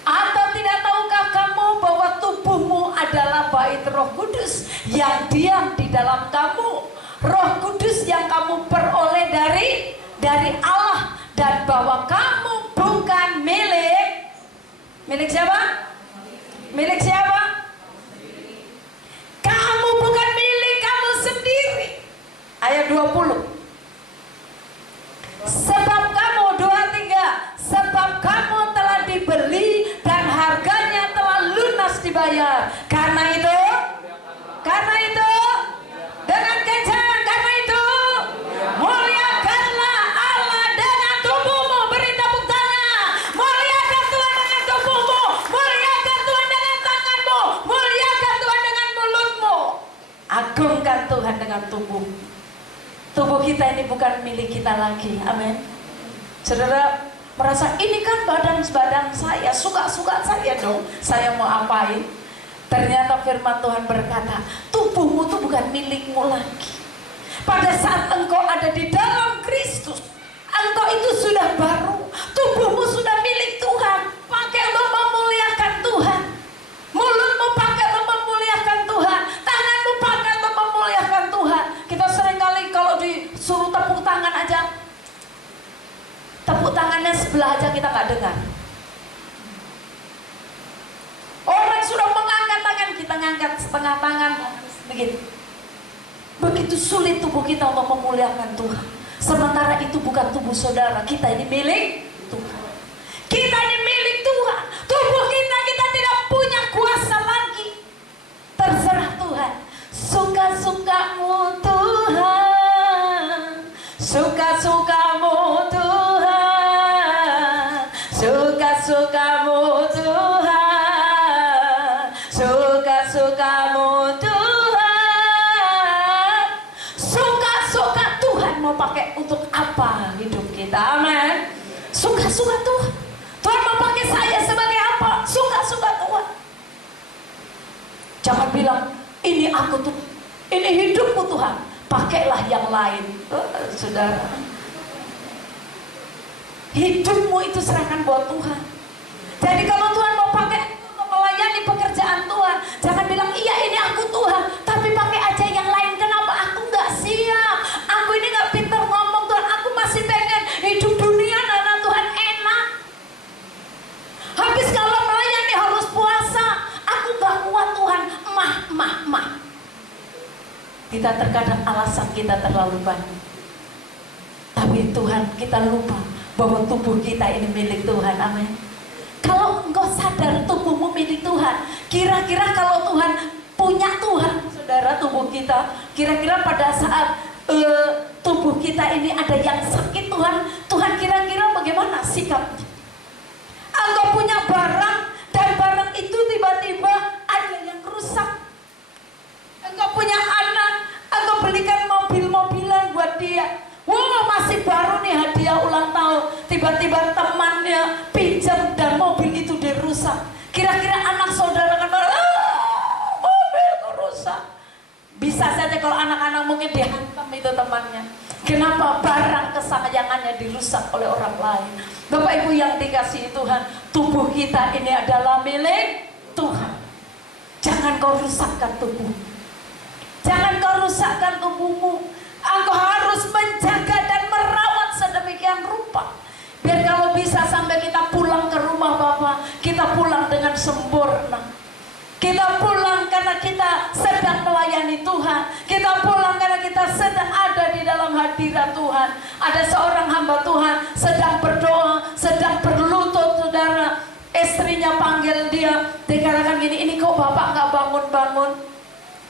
Atau tidak tahukah kamu bahwa tubuhmu adalah bait Roh Kudus yang diam di dalam kamu, Roh Kudus yang kamu peroleh dari Allah, dan bahwa kamu bukan milik siapa? Milik siapa? Kamu bukan milik kamu sendiri. Ayat 20. Sebab kamu, 23, sebab kamu telah dibeli dan harganya telah lunas dibayar. Karena itu dengan kencang, karena itu muliakanlah Allah dengan tubuhmu. Beri tepuk tangan. Muliakan Tuhan dengan tubuhmu, muliakan Tuhan dengan tanganmu, muliakan Tuhan dengan mulutmu. Agungkan Tuhan dengan tubuh. Tubuh kita ini bukan milik kita lagi. Amin. Saudara merasa ini kan badan saya, suka-suka saya dong, saya mau apain? Ternyata firman Tuhan berkata, tubuhmu itu bukan milikmu lagi. Pada saat engkau ada di dalam Kristus, engkau itu sudah baru. Tubuhmu sudah milik Tuhan. Pakai untuk memuliakan Tuhan. Mulutmu pakai untuk memuliakan Tuhan. Tanganmu pakai untuk memuliakan Tuhan. Kita seringkali kalau disuruh tepuk tangan aja, tepuk tangannya sebelah aja kita nggak dengar. Orang sudah mengangkat tangan, kita ngangkat setengah tangan, begitu. Begitu sulit tubuh kita untuk memuliakan Tuhan. Sementara itu bukan tubuh saudara, kita ini milik Tuhan. Kita ini milik Tuhan. Tubuh kita tidak punya kuasa lagi. Terserah Tuhan. Suka-sukamu Tuhan, suka-sukamu Tuhan, suka-sukamu Tuhan, suka-sukamu Tuhan. Suka-suka Tuhan mau pakai untuk apa hidup kita? Amin. Suka-suka Tuhan. Tuhan mau pakai saya sebagai apa? Suka-suka Tuhan. Jangan bilang ini aku tuh, ini hidupku Tuhan, pakailah yang lain. Saudara, hidupmu itu serahkan buat Tuhan. Jadi kalau Tuhan mau pakai untuk melayani pekerjaan Tuhan, jangan bilang iya ini aku Tuhan, tapi pakai aja yang lain. Kenapa? Aku nggak siap, aku ini nggak pintar ngomong Tuhan, aku masih pengen hidup dunia karena Tuhan enak. Habis kalau melayani harus puasa, aku nggak kuat Tuhan, mah. Kita terkadang alasan kita terlalu banyak. Tapi Tuhan, kita lupa bahwa tubuh kita ini milik Tuhan. Amin. Kalau engkau sadar tubuhmu milik Tuhan, kira-kira kalau Tuhan punya Tuhan, saudara, tubuh kita, kira-kira pada saat tubuh kita ini ada yang sakit, Tuhan kira-kira bagaimana sikapnya? Engkau punya barang dan barang itu tiba-tiba ada yang rusak. Engkau punya anak, engkau belikan mobil-mobilan buat dia. Wah, masih baru nih hadiah ulang tahun. Tiba-tiba temannya pinjam dan mobil itu dirusak. Kira-kira anak saudara kan, mobilku rusak. Bisa saja kalau anak-anak mungkin dihantam itu temannya. Kenapa? Barang kesayangannya dirusak oleh orang lain. Bapak Ibu yang dikasihi Tuhan, tubuh kita ini adalah milik Tuhan. Jangan kau rusakkan tubuh. merusakkan tubuhmu. Engkau harus menjaga dan merawat sedemikian rupa. Biar kalau bisa sampai kita pulang ke rumah Bapa, kita pulang dengan sempurna. Kita pulang karena kita sedang melayani Tuhan. Kita pulang karena kita sedang ada di dalam hadirat Tuhan. Ada seorang hamba Tuhan sedang berdoa, sedang berlutut, saudara. Istrinya panggil dia, dikatakan gini, ini kok Bapak nggak bangun-bangun?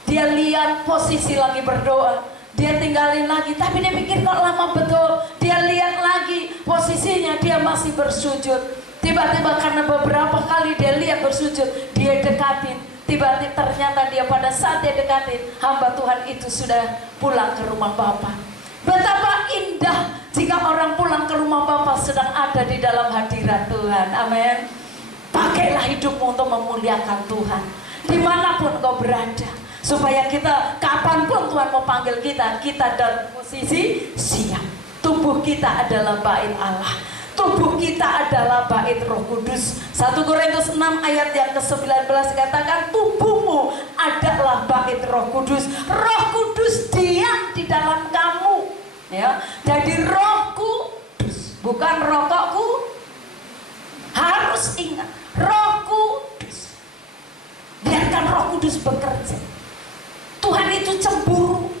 Dia lihat posisi lagi berdoa, dia tinggalin lagi, tapi dia pikir kok lama betul. Dia lihat lagi posisinya, dia masih bersujud. Tiba-tiba karena beberapa kali dia lihat bersujud, dia dekatin. Tiba-tiba ternyata dia pada saat dia dekatin, hamba Tuhan itu sudah pulang ke rumah Bapa. Betapa indah jika orang pulang ke rumah Bapa sedang ada di dalam hadirat Tuhan. Amin. Pakailah hidupmu untuk memuliakan Tuhan dimanapun kau berada, supaya kita kapanpun Tuhan mau panggil kita, kita dalam posisi siap. Tubuh kita adalah bait Allah, tubuh kita adalah bait Roh Kudus. 1 Korintus 6 ayat yang ke-19 katakan, tubuhmu adalah bait Roh Kudus. Roh Kudus diam di dalam kamu, ya. Jadi Roh Kudus, bukan rokokku. Harus ingat, Roh Kudus. Biarkan Roh Kudus bekerja. Tuhan itu cemburu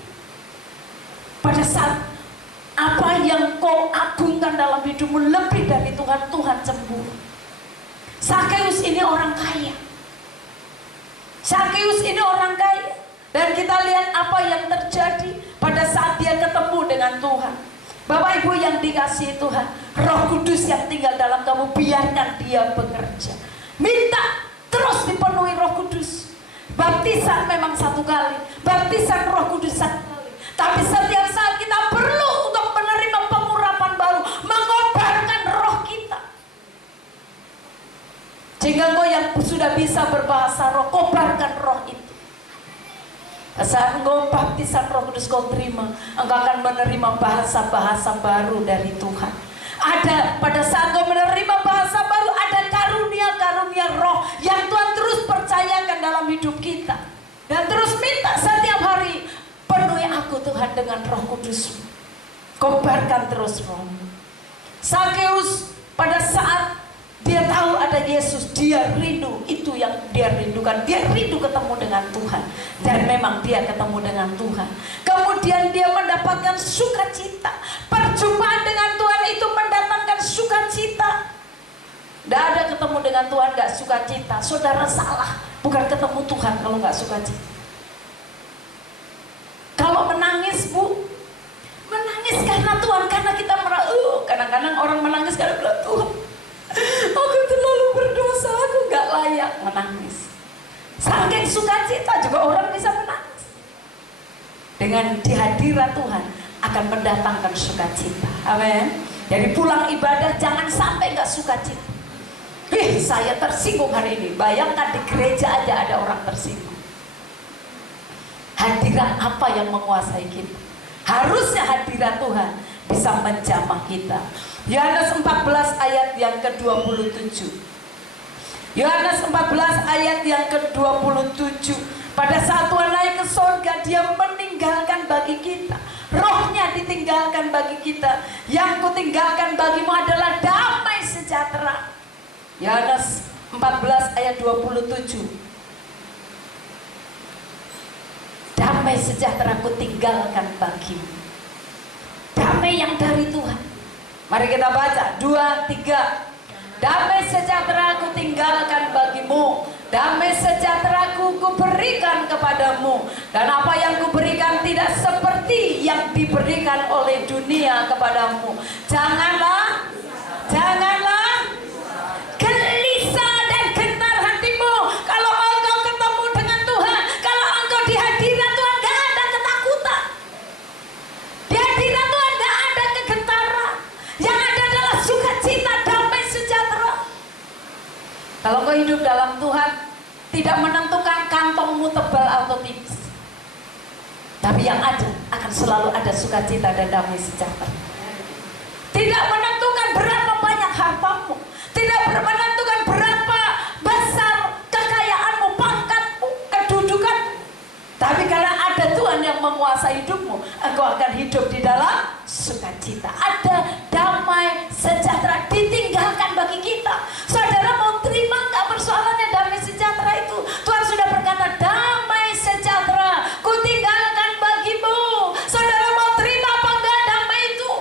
pada saat apa yang kau agungkan dalam hidupmu lebih dari Tuhan, Tuhan cemburu. Sakeus ini orang kaya. Sakeus ini orang kaya. Dan kita lihat apa yang terjadi pada saat dia ketemu dengan Tuhan. Bapak Ibu yang dikasihi Tuhan, Roh Kudus yang tinggal dalam kamu, biarkan dia bekerja. Minta terus dipenuhi Roh Kudus. Baptisan memang satu kali, baptisan Roh Kudus satu kali. Tapi setiap saat kita perlu untuk menerima pengurapan baru, mengobarkan roh kita. Jika kau yang sudah bisa berbahasa roh, kobarkan roh itu. Saat engkau baptisan Roh Kudus kau terima, engkau akan menerima bahasa-bahasa baru dari Tuhan. Ada pada saat engkau menerima bahasa baru, ada karunia-karunia roh yang Tuhan terus percayakan dalam hidup kita. Dan terus minta setiap hari, penuhi aku Tuhan dengan Roh Kudus. Kobarkan terus roh. Sakeus pada saat dia tahu ada Yesus, dia rindu, itu yang dia rindukan. Dia rindu ketemu dengan Tuhan. Dan memang dia ketemu dengan Tuhan. Kemudian dia mendapatkan sukacita. Perjumpaan dengan Tuhan itu mendatangkan sukacita. Tidak ada ketemu dengan Tuhan gak sukacita. Saudara salah, bukan ketemu Tuhan kalau gak sukacita. Kalau menangis Bu, menangis karena Tuhan, karena kita kadang-kadang orang menangis karena bilang, Tuhan, aku terlalu berdosa, aku gak layak menangis. Saking sukacita juga orang bisa menangis. Dengan dihadirat Tuhan akan mendatangkan sukacita. Amin. Jadi pulang ibadah jangan sampai gak sukacita. Saya tersinggung hari ini. Bayangkan di gereja aja ada orang tersinggung. Hadirat apa yang menguasai kita? Harusnya hadirat Tuhan bisa menjamah kita. Yohanes 14 ayat yang ke-27. Yohanes 14 ayat yang ke-27. Pada saat Tuhan naik ke surga, dia meninggalkan bagi kita. Rohnya ditinggalkan bagi kita. Yang kutinggalkan bagimu adalah damai sejahtera. Yohanes 14 ayat 27. Damai sejahtera kutinggalkan bagimu. Damai yang dari Tuhan. Mari kita baca 2, 3. Damai sejahtera ku tinggalkan bagimu, damai sejahtera ku berikan kepadamu, dan apa yang kuberikan tidak seperti yang diberikan oleh dunia kepadamu. Janganlah gelisah dan gentar hatimu. Kalau engkau ketemu dengan Tuhan, kalau engkau di hadirat Tuhan, gak ada ketakutan. Di hadirat Tuhan gak ada kegentaran. Yang ada adalah sukacita, damai sejahtera. Kalau engkau hidup dalam Tuhan, tidak menentukan kantongmu tebal atau tipis, tapi yang ada akan selalu ada sukacita dan damai sejahtera. Tidak menentukan berapa banyak hartamu, tidak menentukan berapa besar kekayaanmu, pangkatmu, kedudukan, tapi karena ada Tuhan yang menguasai hidupmu, engkau akan hidup di dalam sukacita. Ada damai sejahtera ditinggalkan bagi kita. Saudara mau terima nggak persoalannya damai sejahtera itu? Tuhan sudah berkata, damai sejahtera kutinggalkan bagimu. Saudara mau terima apa enggak damai itu?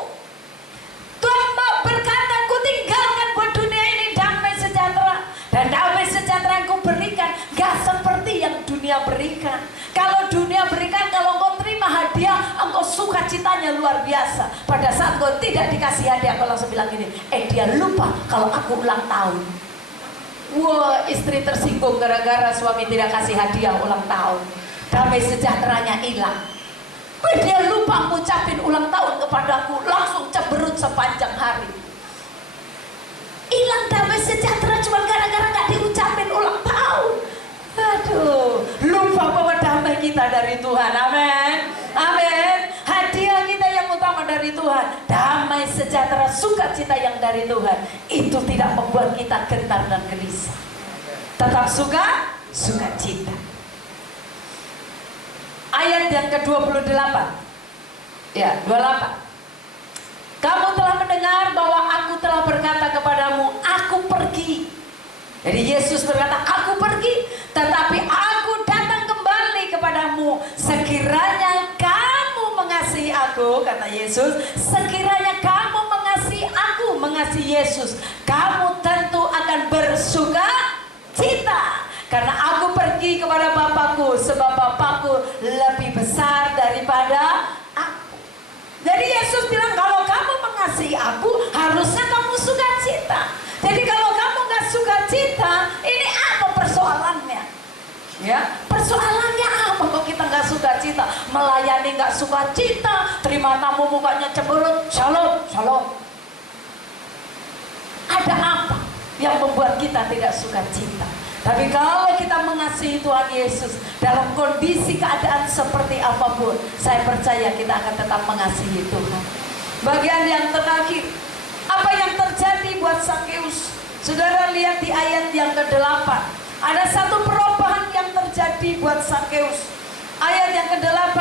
Tuhan berkata, kutinggalkan buat dunia ini damai sejahtera. Dan damai sejahtera yang kuberikan gak seperti yang dunia berikan. Kalau dunia berikan, kalau engkau terima hadiah, engkau sukacitanya luar biasa. Pada saat engkau tidak dikasih hadiah, engkau langsung bilang gini, dia lupa kalau aku ulang tahun. Wah, istri tersinggung gara-gara suami tidak kasih hadiah ulang tahun. Damai sejahteranya hilang. Dia lupa ngucapin ulang tahun kepadaku, langsung ceberut sepanjang hari. Hilang damai sejahtera cuma gara-gara gak diucapin ulang tahun. Aduh, lupa bahwa damai kita dari Tuhan. Amin, amin. Hadiah kita yang utama dari Tuhan, damai sejahtera, sukacita yang dari Tuhan. Itu tidak membuat kita gentar dan gelisah. Tetap sukacita. Ayat yang ke-28. Ya, 28. Kamu telah mendengar bahwa aku telah berkata kepadamu, aku pergi. Jadi Yesus berkata, aku pergi, tetapi aku datang kembali kepadamu. Sekiranya kamu mengasihi aku, kata Yesus, sekiranya kamu mengasihi aku, mengasihi Yesus, kamu tentu akan bersuka cita. Karena aku pergi kepada Bapakku, sebab Bapakku lebih besar daripada aku. Jadi Yesus bilang, kalau kamu mengasihi aku, harusnya kamu sukacita. Jadi kalau kamu gak sukacita, ini apa persoalannya? Ya, persoalannya apa kok kita gak sukacita? Melayani gak sukacita, terima tamu mukanya cemberut, shalom, shalom. Ada apa yang membuat kita tidak sukacita? Tapi kalau kita mengasihi Tuhan Yesus dalam kondisi keadaan seperti apapun, saya percaya kita akan tetap mengasihi Tuhan. Bagian yang terakhir, apa yang terjadi buat Sakeus? Saudara lihat di ayat yang ke-8. Ada satu perubahan yang terjadi buat Sakeus. Ayat yang ke-8,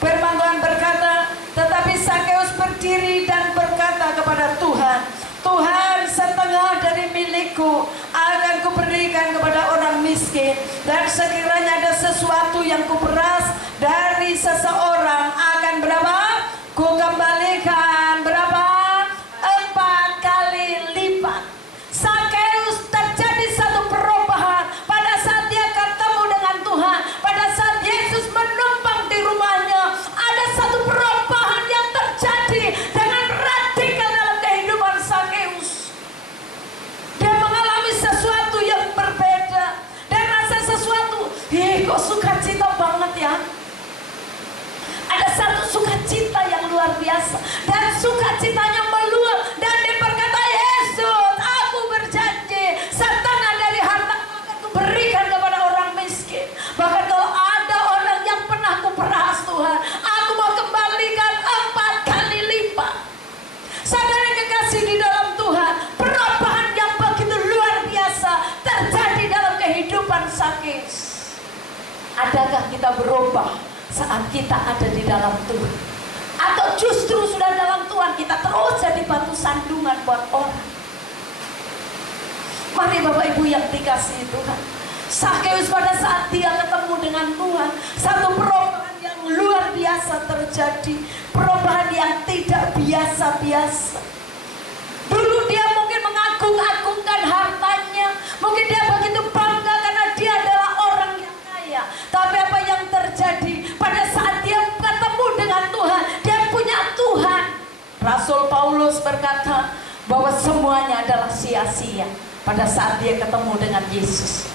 firman Tuhan berkata, tetapi Sakeus berdiri dan berkata kepada Tuhan, Tuhan, setengah dari milikku akan kuberikan kepada orang miskin, dan sekiranya ada sesuatu yang kuperas dari seseorang akan berapa? Kukembalikan berapa? 4 kali lipat. Sakeus terjadi satu perubahan pada saat dia ketemu dengan Tuhan. Pada saat Yesus menumpang di rumahnya, ada satu perubahan yang terjadi dengan radikal dalam kehidupan Sakeus. Dia mengalami sesuatu yang berbeda dan rasa sesuatu, kok sukacita banget ya. Ada satu sukacita yang luar biasa, dan sukacitanya meluap, dan dia berkata, Yesus, aku berjanji setengah dari harta akan kuberikan kepada orang miskin. Bahkan kalau ada orang yang pernah kuperas Tuhan, aku mau kembalikan 4 kali lipat. Saudara yang kekasih di dalam Tuhan, perubahan yang begitu luar biasa terjadi dalam kehidupan Sakeus. Adakah kita berubah saat kita ada di dalam Tuhan? Atau justru sudah dalam Tuhan kita terus jadi batu sandungan buat orang? Mari Bapak Ibu yang dikasihi Tuhan, Sakeus pada saat dia ketemu dengan Tuhan, satu perubahan yang luar biasa terjadi. Perubahan yang tidak biasa-biasa. Dulu dia mungkin mengagung-agungkan hartanya, mungkin dia begitu bangga karena dia adalah orang yang kaya. Tapi apa yang terjadi pada saat dia ketemu dengan Tuhan, dia punya Tuhan. Rasul Paulus berkata bahwa semuanya adalah sia-sia pada saat dia ketemu dengan Yesus.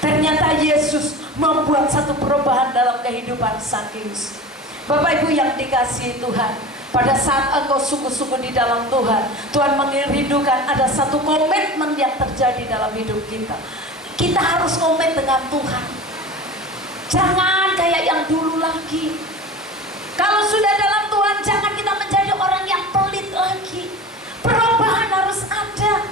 Ternyata Yesus membuat satu perubahan dalam kehidupan Sakeus. Bapak Ibu yang dikasihi Tuhan, pada saat engkau sungguh-sungguh di dalam Tuhan, Tuhan merindukan ada satu komitmen yang terjadi dalam hidup kita. Kita harus komit dengan Tuhan. Jangan kayak yang dulu lagi. Kalau sudah dalam Tuhan, jangan kita menjadi orang yang pelit lagi. Perubahan harus ada.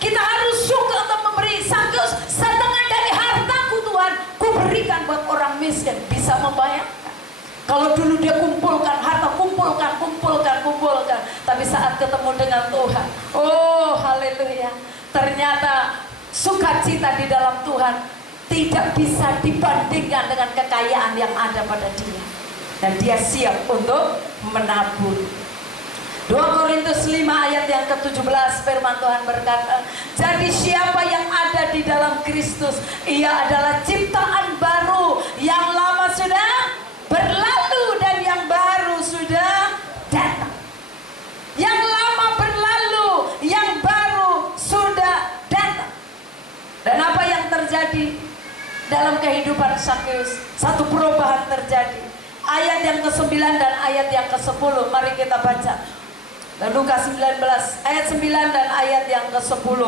Kita harus suka untuk memberi. Sakeus, setengah dari hartaku Tuhan, ku berikan buat orang miskin. Bisa membayangkan Kalau dulu dia kumpulkan harta, kumpulkan. Tapi saat ketemu dengan Tuhan, oh haleluya, ternyata sukacita di dalam Tuhan tidak bisa dibandingkan dengan kekayaan yang ada pada dia. Dan dia siap untuk menabur. 2 Korintus 5 ayat yang ke-17, firman Tuhan berkata, jadi siapa yang ada di dalam Kristus, ia adalah ciptaan baru. Yang lama sudah berlalu dan yang baru sudah datang. Yang lama berlalu, yang baru sudah datang. Dan apa yang terjadi dalam kehidupan Sakeus? Satu perubahan terjadi. Ayat yang ke-9 dan ayat yang ke-10, mari kita baca. Lukas 19 ayat 9 dan ayat yang ke-10.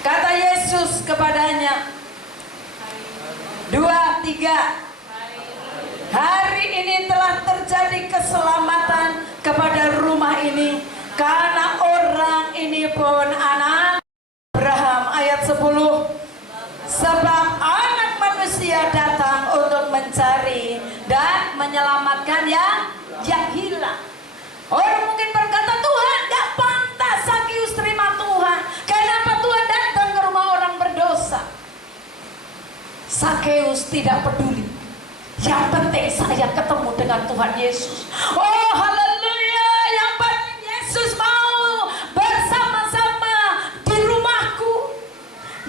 Kata Yesus kepadanya, 2, 3, hari ini telah terjadi keselamatan kepada rumah ini, karena orang ini pun anak Abraham. Ayat 10, sebab anak manusia datang untuk mencari dan menyelamatkan yang hilang. Orang mungkin berkata, Tuhan gak pantas Sakeus terima Tuhan. Kenapa Tuhan datang ke rumah orang berdosa? Sakeus tidak peduli. Yang penting saya ketemu dengan Tuhan Yesus. Oh haleluya, yang penting Yesus mau bersama-sama di rumahku.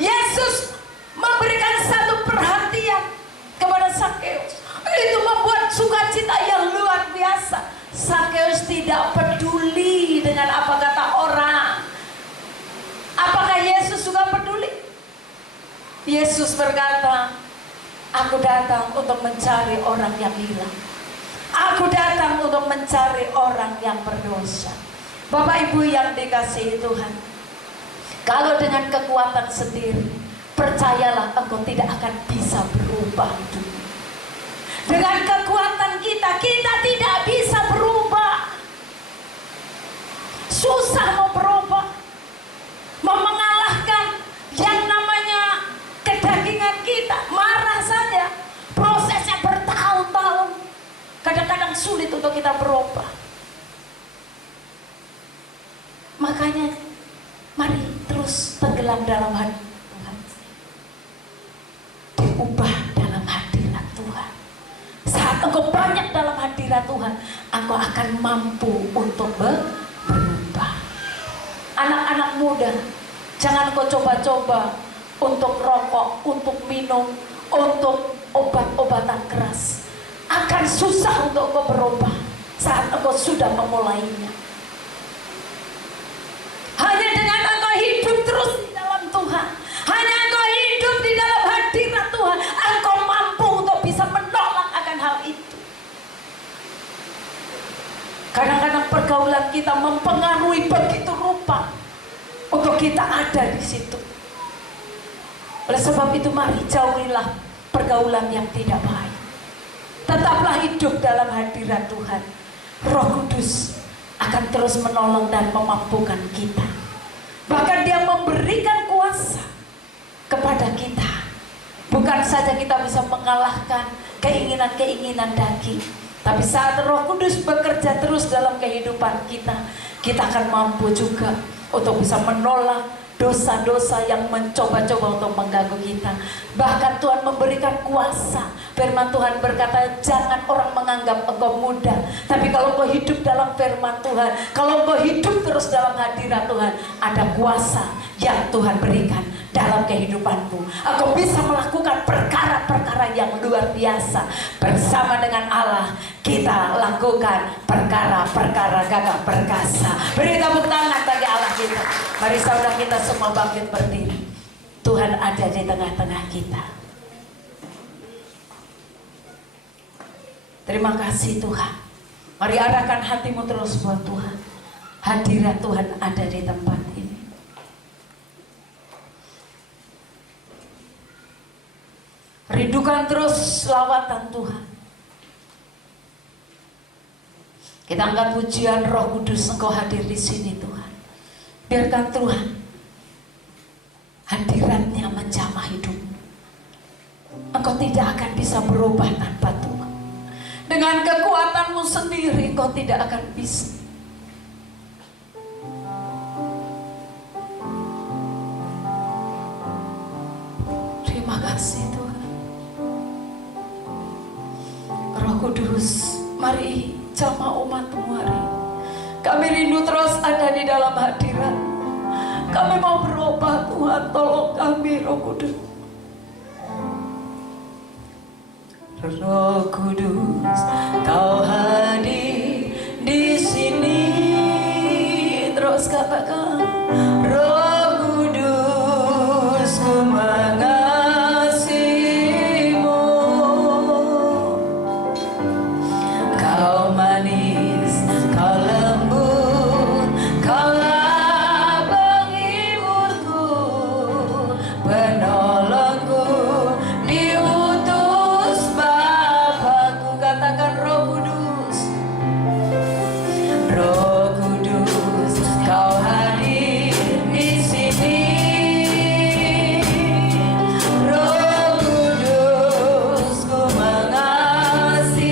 Yesus memberikan satu perhatian kepada Sakeus. Itu membuat sukacita yang luar biasa. Sakeus tidak peduli dengan apa kata orang. Apakah Yesus juga peduli? Yesus berkata, aku datang untuk mencari orang yang hilang. Aku datang untuk mencari orang yang berdosa. Bapak Ibu yang dikasihi Tuhan, kalau dengan kekuatan sendiri, percayalah engkau tidak akan bisa berubah hidup. Dengan kekuatan kita tidak bisa berubah. Susah mau berubah, mau mengalahkan yang namanya kedagingan kita. Marah saja, prosesnya bertahun-tahun. Kadang-kadang sulit untuk kita berubah. Makanya mari terus tenggelam dalam hati Tuhan, diubah dalam hadirat Tuhan. Saat engkau banyak dalam hadirat Tuhan, engkau akan mampu untuk berubah. Anak-anak muda, jangan engkau coba-coba untuk rokok, untuk minum, untuk obat-obatan keras. Akan susah untuk engkau berubah saat engkau sudah memulainya. Hanya dengan engkau hidup terus di dalam Tuhan, hanya engkau hidup di dalam hadirat Tuhan, engkau mampu untuk bisa menolak akan hal itu. Kadang-kadang pergaulan kita mempengaruhi begitu rupa untuk kita ada di situ. Oleh sebab itu mari jauhilah pergaulan yang tidak baik. Tetaplah hidup dalam hadirat Tuhan. Roh Kudus akan terus menolong dan memampukan kita. Bahkan Dia memberikan kuasa kepada kita. Bukan saja kita bisa mengalahkan keinginan-keinginan daging, tapi saat Roh Kudus bekerja terus dalam kehidupan kita, kita akan mampu juga untuk bisa menolak dosa-dosa yang mencoba-coba untuk mengganggu kita. Bahkan Tuhan memberikan kuasa. Firman Tuhan berkata, jangan orang menganggap engkau muda, tapi kalau engkau hidup dalam firman Tuhan, kalau engkau hidup terus dalam hadirat Tuhan, ada kuasa yang Tuhan berikan dalam kehidupanmu. Engkau bisa melakukan perkara-perkara yang luar biasa. Bersama dengan Allah, kita lakukan perkara-perkara gagah perkasa. Beri tepuk tangan bagi Allah kita. Mari saudara kita semua bangkit berdiri. Tuhan ada di tengah-tengah kita. Terima kasih Tuhan. Mari arahkan hatimu terus buat Tuhan. Hadirat Tuhan ada di tempat ini. Rindukan terus lawatan Tuhan. Kita angkat pujian Roh Kudus, Engkau hadir di sini Tuhan. Biarkan Tuhan hadiratnya menjamah hidupmu. engkau tidak akan bisa berubah tanpa Tuhan. Dengan kekuatanmu sendiri engkau tidak akan bisa. Terima kasih Tuhan. Roh Kudus, mari jamah umat-Mu hari ini. Kami rindu terus ada di dalam hadirat. Kami mau berubah Tuhan, tolong kami Roh Kudus. Roh Kudus, Kau hadir di sini. Terus katakan, Roh Kudus, ku mengasihimu. Kau manis, Kau lembut, Kaulah penghiburku, penolongku, diutus Bapakku. Katakan Roh Kudus, Roh Kudus, Kau hadir di sini. Roh Kudus, ku mengasihimu.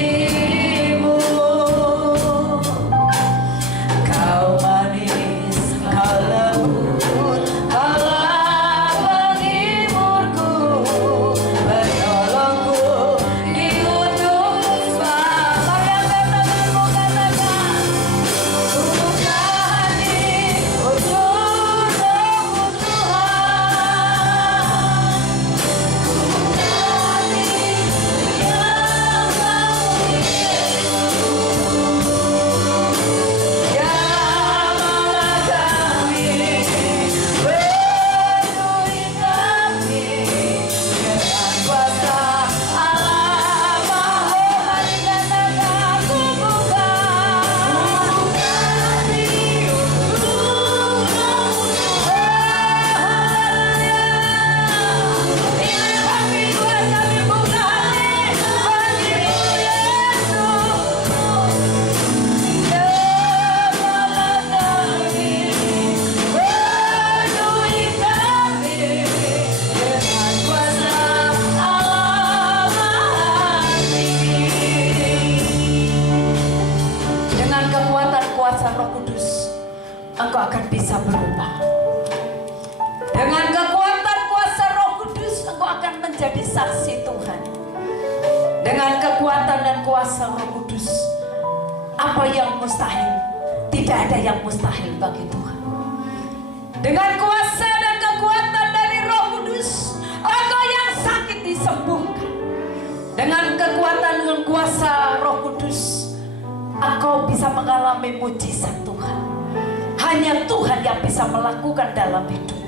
Kau manis, Kau lembut, Kaulah penghiburku, penolongku, diutus Bapa. Mari angkat tanganmu, katakan, buka hati untuk Rohmu Tuhan. Buka hati yang kami Jamalah kami, penuhi kami dengan kuasa Allah Maha. Mari katakan, ku buka hati untuk Rohmu Tuhan. Ini kami Tuhan, kami buka hati bagimu Yesus. Jamalah kami, penuhi kami dengan kuasa Allah Maha Tinggi. Dengan kekuatan kuasa Roh Kudus, engkau akan bisa berubah. Dengan kekuatan kuasa Roh Kudus, engkau akan menjadi saksi Tuhan. Dengan kekuatan dan kuasa Roh Kudus, apa yang mustahil? Tidak ada yang mustahil bagi Tuhan. Dengan kuasa dan kekuatan dari Roh Kudus, engkau yang sakit disembuhkan. Dengan kekuatan dan kuasa Roh Kudus, engkau bisa mengalami mujizat Tuhan. Hanya Tuhan yang bisa melakukan dalam hidup.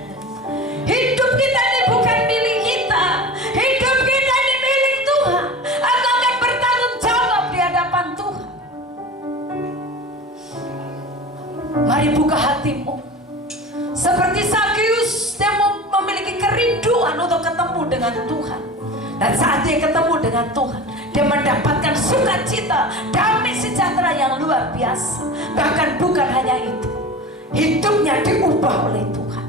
Hidup kita ini bukan milik kita. Hidup kita ini milik Tuhan. Engkau akan bertanggung jawab di hadapan Tuhan. Mari buka hatimu. Seperti Sakeus, dia memiliki kerinduan untuk ketemu dengan Tuhan. Dan saat dia ketemu dengan Tuhan, dia mendapatkan sukacita, damai sejahtera yang luar biasa. Bahkan bukan hanya itu, hidupnya diubah oleh Tuhan.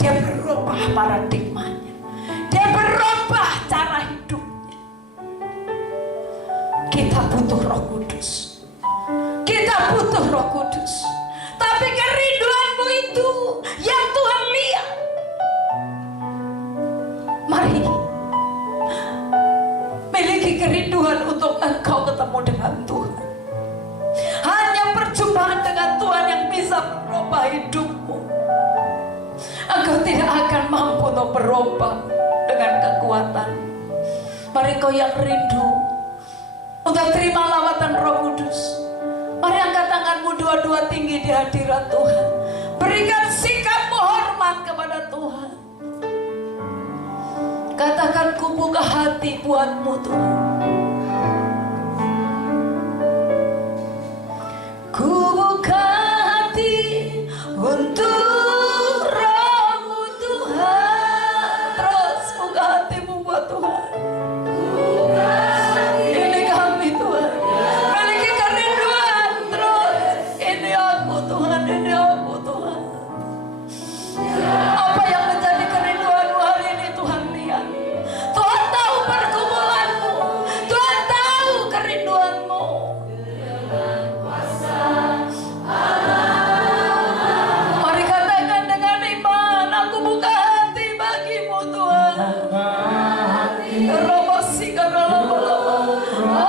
Dia berubah paradigmanya. Dia berubah cara hidupnya. Kita butuh Roh Kudus. Kita butuh Roh Kudus. Tapi kerinduanmu itu yang Tuhan lihat. Mari miliki kerinduan untuk engkau ketemu dengan Tuhan. Hanya perjumpaan dengan Tuhan yang bisa merubah hidupmu. Engkau tidak akan mampu untuk berubah dengan kekuatan. Mari kau yang rindu untuk terima lawatan Roh Kudus, mari angkat tanganmu dua-dua tinggi di hadirat Tuhan. Berikan sikapmu hormat kepada Tuhan. Katakan, ku buka hati buatmu Tuhan. Ku buka hati untuk Rohmu Tuhan. Terus buka hatimu buat Tuhan. Ini kami Tuhan, miliki kerinduan terus. Ini aku Tuhan, ini aku Tuhan. Apa yang menjadi kerinduanmu hari ini Tuhan lihat.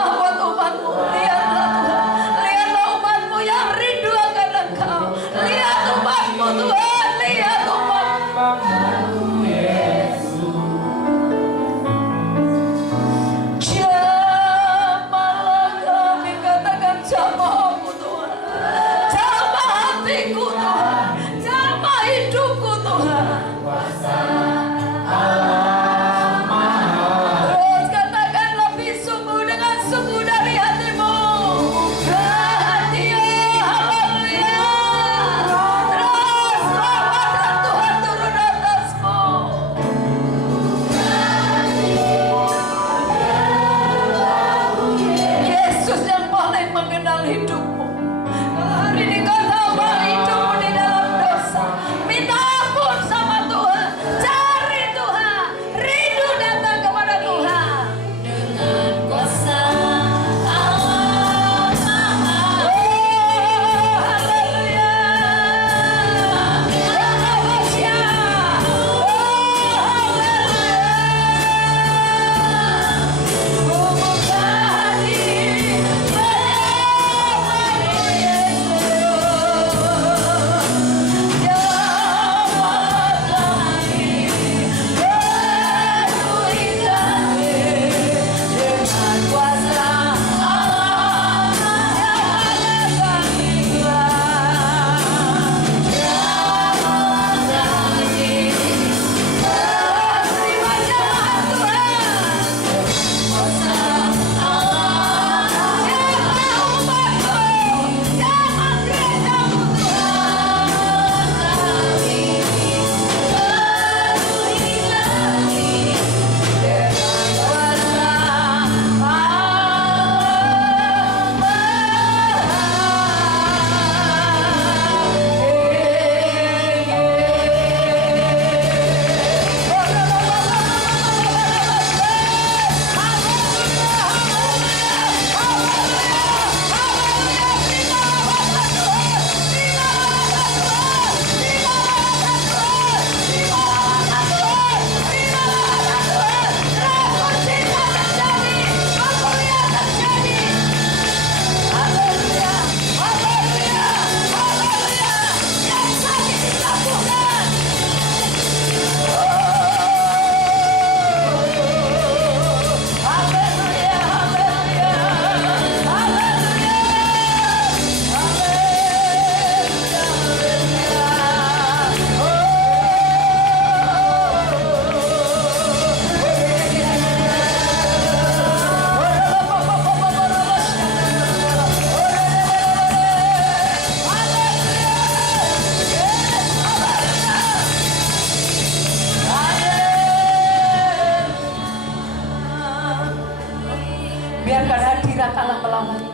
Buat umatmu, lihatlah Tuhan, lihatlah umatmu yang rindu akan Engkau, lihat umatmu Tuhan, lihat umatmu Yesus. Jamahlah kami, katakan jamahmu Tuhan, jamah hatiku Tuhan, jamah hidupku Tuhan. Terus katakan lebih sungguh dengan sungguh dari hatimu. Haleluya. Terus rahmat Tuhan turun atasmu. Yesus yang paling mengenal hidupmu. Kalau hari ini kau tahu bahwa hidupmu di dalam dosa, minta ampun sama Tuhan, cari Tuhan, rindu datang kepada Tuhan. Dengan kuasa Allah Maha. Oh, haleluya. Haleluya. Oh, haleluya. Biarkan hadirat Allah melawat.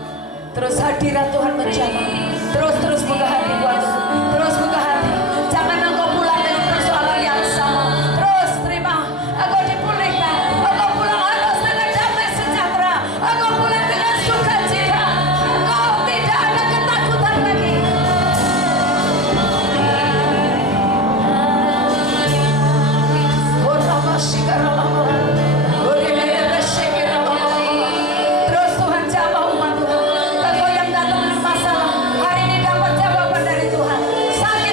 Terus hadirat Tuhan menjamah. Terus buka hati buat Tuhan. Terus buka hati. Jangan engkau pulang dengan persoalan yang sama. Terus terima. Engkau dipulihkan. Engkau pulang harus dengan damai sejahtera. Engkau pulang dengan sukacita. Engkau tidak ada ketakutan lagi. Terus Tuhan jamah umat Tuhan. Engkau yang datang dengan masalah, hari ini dapat jawaban dari Tuhan. Sakit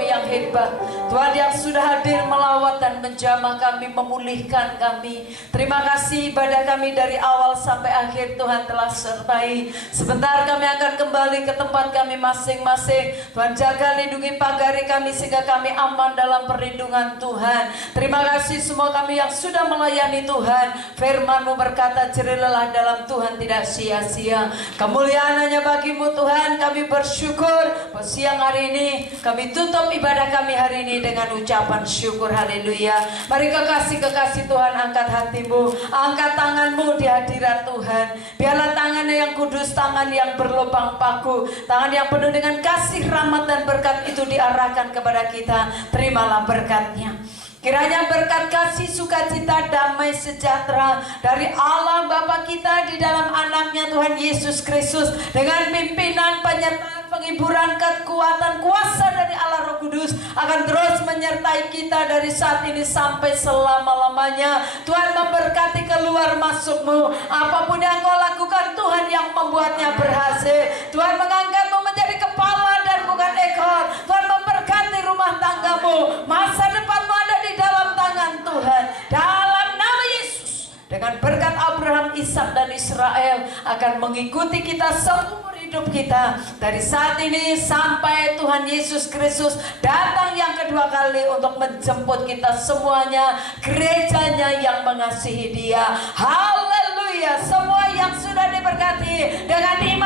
kami yang hebat, Tuhan yang sudah hadir melawat dan menjamah kami, memulihkan kami. Terima kasih ibadah kami dari awal sampai akhir Tuhan telah sertai. Sebentar kami akan kembali ke tempat kami masing-masing. Tuhan jaga lindungi pagari kami sehingga kami aman dalam perlindungan Tuhan. Terima kasih semua kami yang sudah melayani Tuhan. Firman-Mu berkata jerih lelah dalam Tuhan tidak sia-sia. Kemuliaan hanya bagi-Mu Tuhan. Kami bersyukur siang hari ini kami tutup ibadah kami hari ini dengan ucapan syukur. Haleluya. Mari kekasih-kekasih Tuhan, angkat hatimu, angkat tanganmu di hadirat Tuhan. Biarlah tangannya yang kudus, tangan yang berlubang paku, tangan yang penuh dengan kasih, rahmat dan berkat itu diarahkan kepada kita. Terimalah berkatnya. Kiranya berkat kasih, sukacita, damai, sejahtera dari Allah Bapa kita di dalam anaknya Tuhan Yesus Kristus, dengan pimpinan, penyertaan, penghiburan, kekuatan, kuasa dari Allah Roh Kudus akan terus menyertai kita dari saat ini sampai selama-lamanya. Tuhan memberkati keluar masukmu, apapun yang kau lakukan Tuhan yang membuatnya berhasil. Tuhan mengangkatmu menjadi kepala dan bukan ekor. Tuhan memberkati rumah tanggamu, masa depanmu ada di dalam tangan Tuhan. Dalam nama Yesus, dengan berkat Abraham, Ishak dan Israel akan mengikuti kita seumur hidup kita, dari saat ini sampai Tuhan Yesus Kristus datang yang kedua kali untuk menjemput kita semuanya, gerejanya yang mengasihi Dia. Haleluya. Semua yang sudah diberkati dengan iman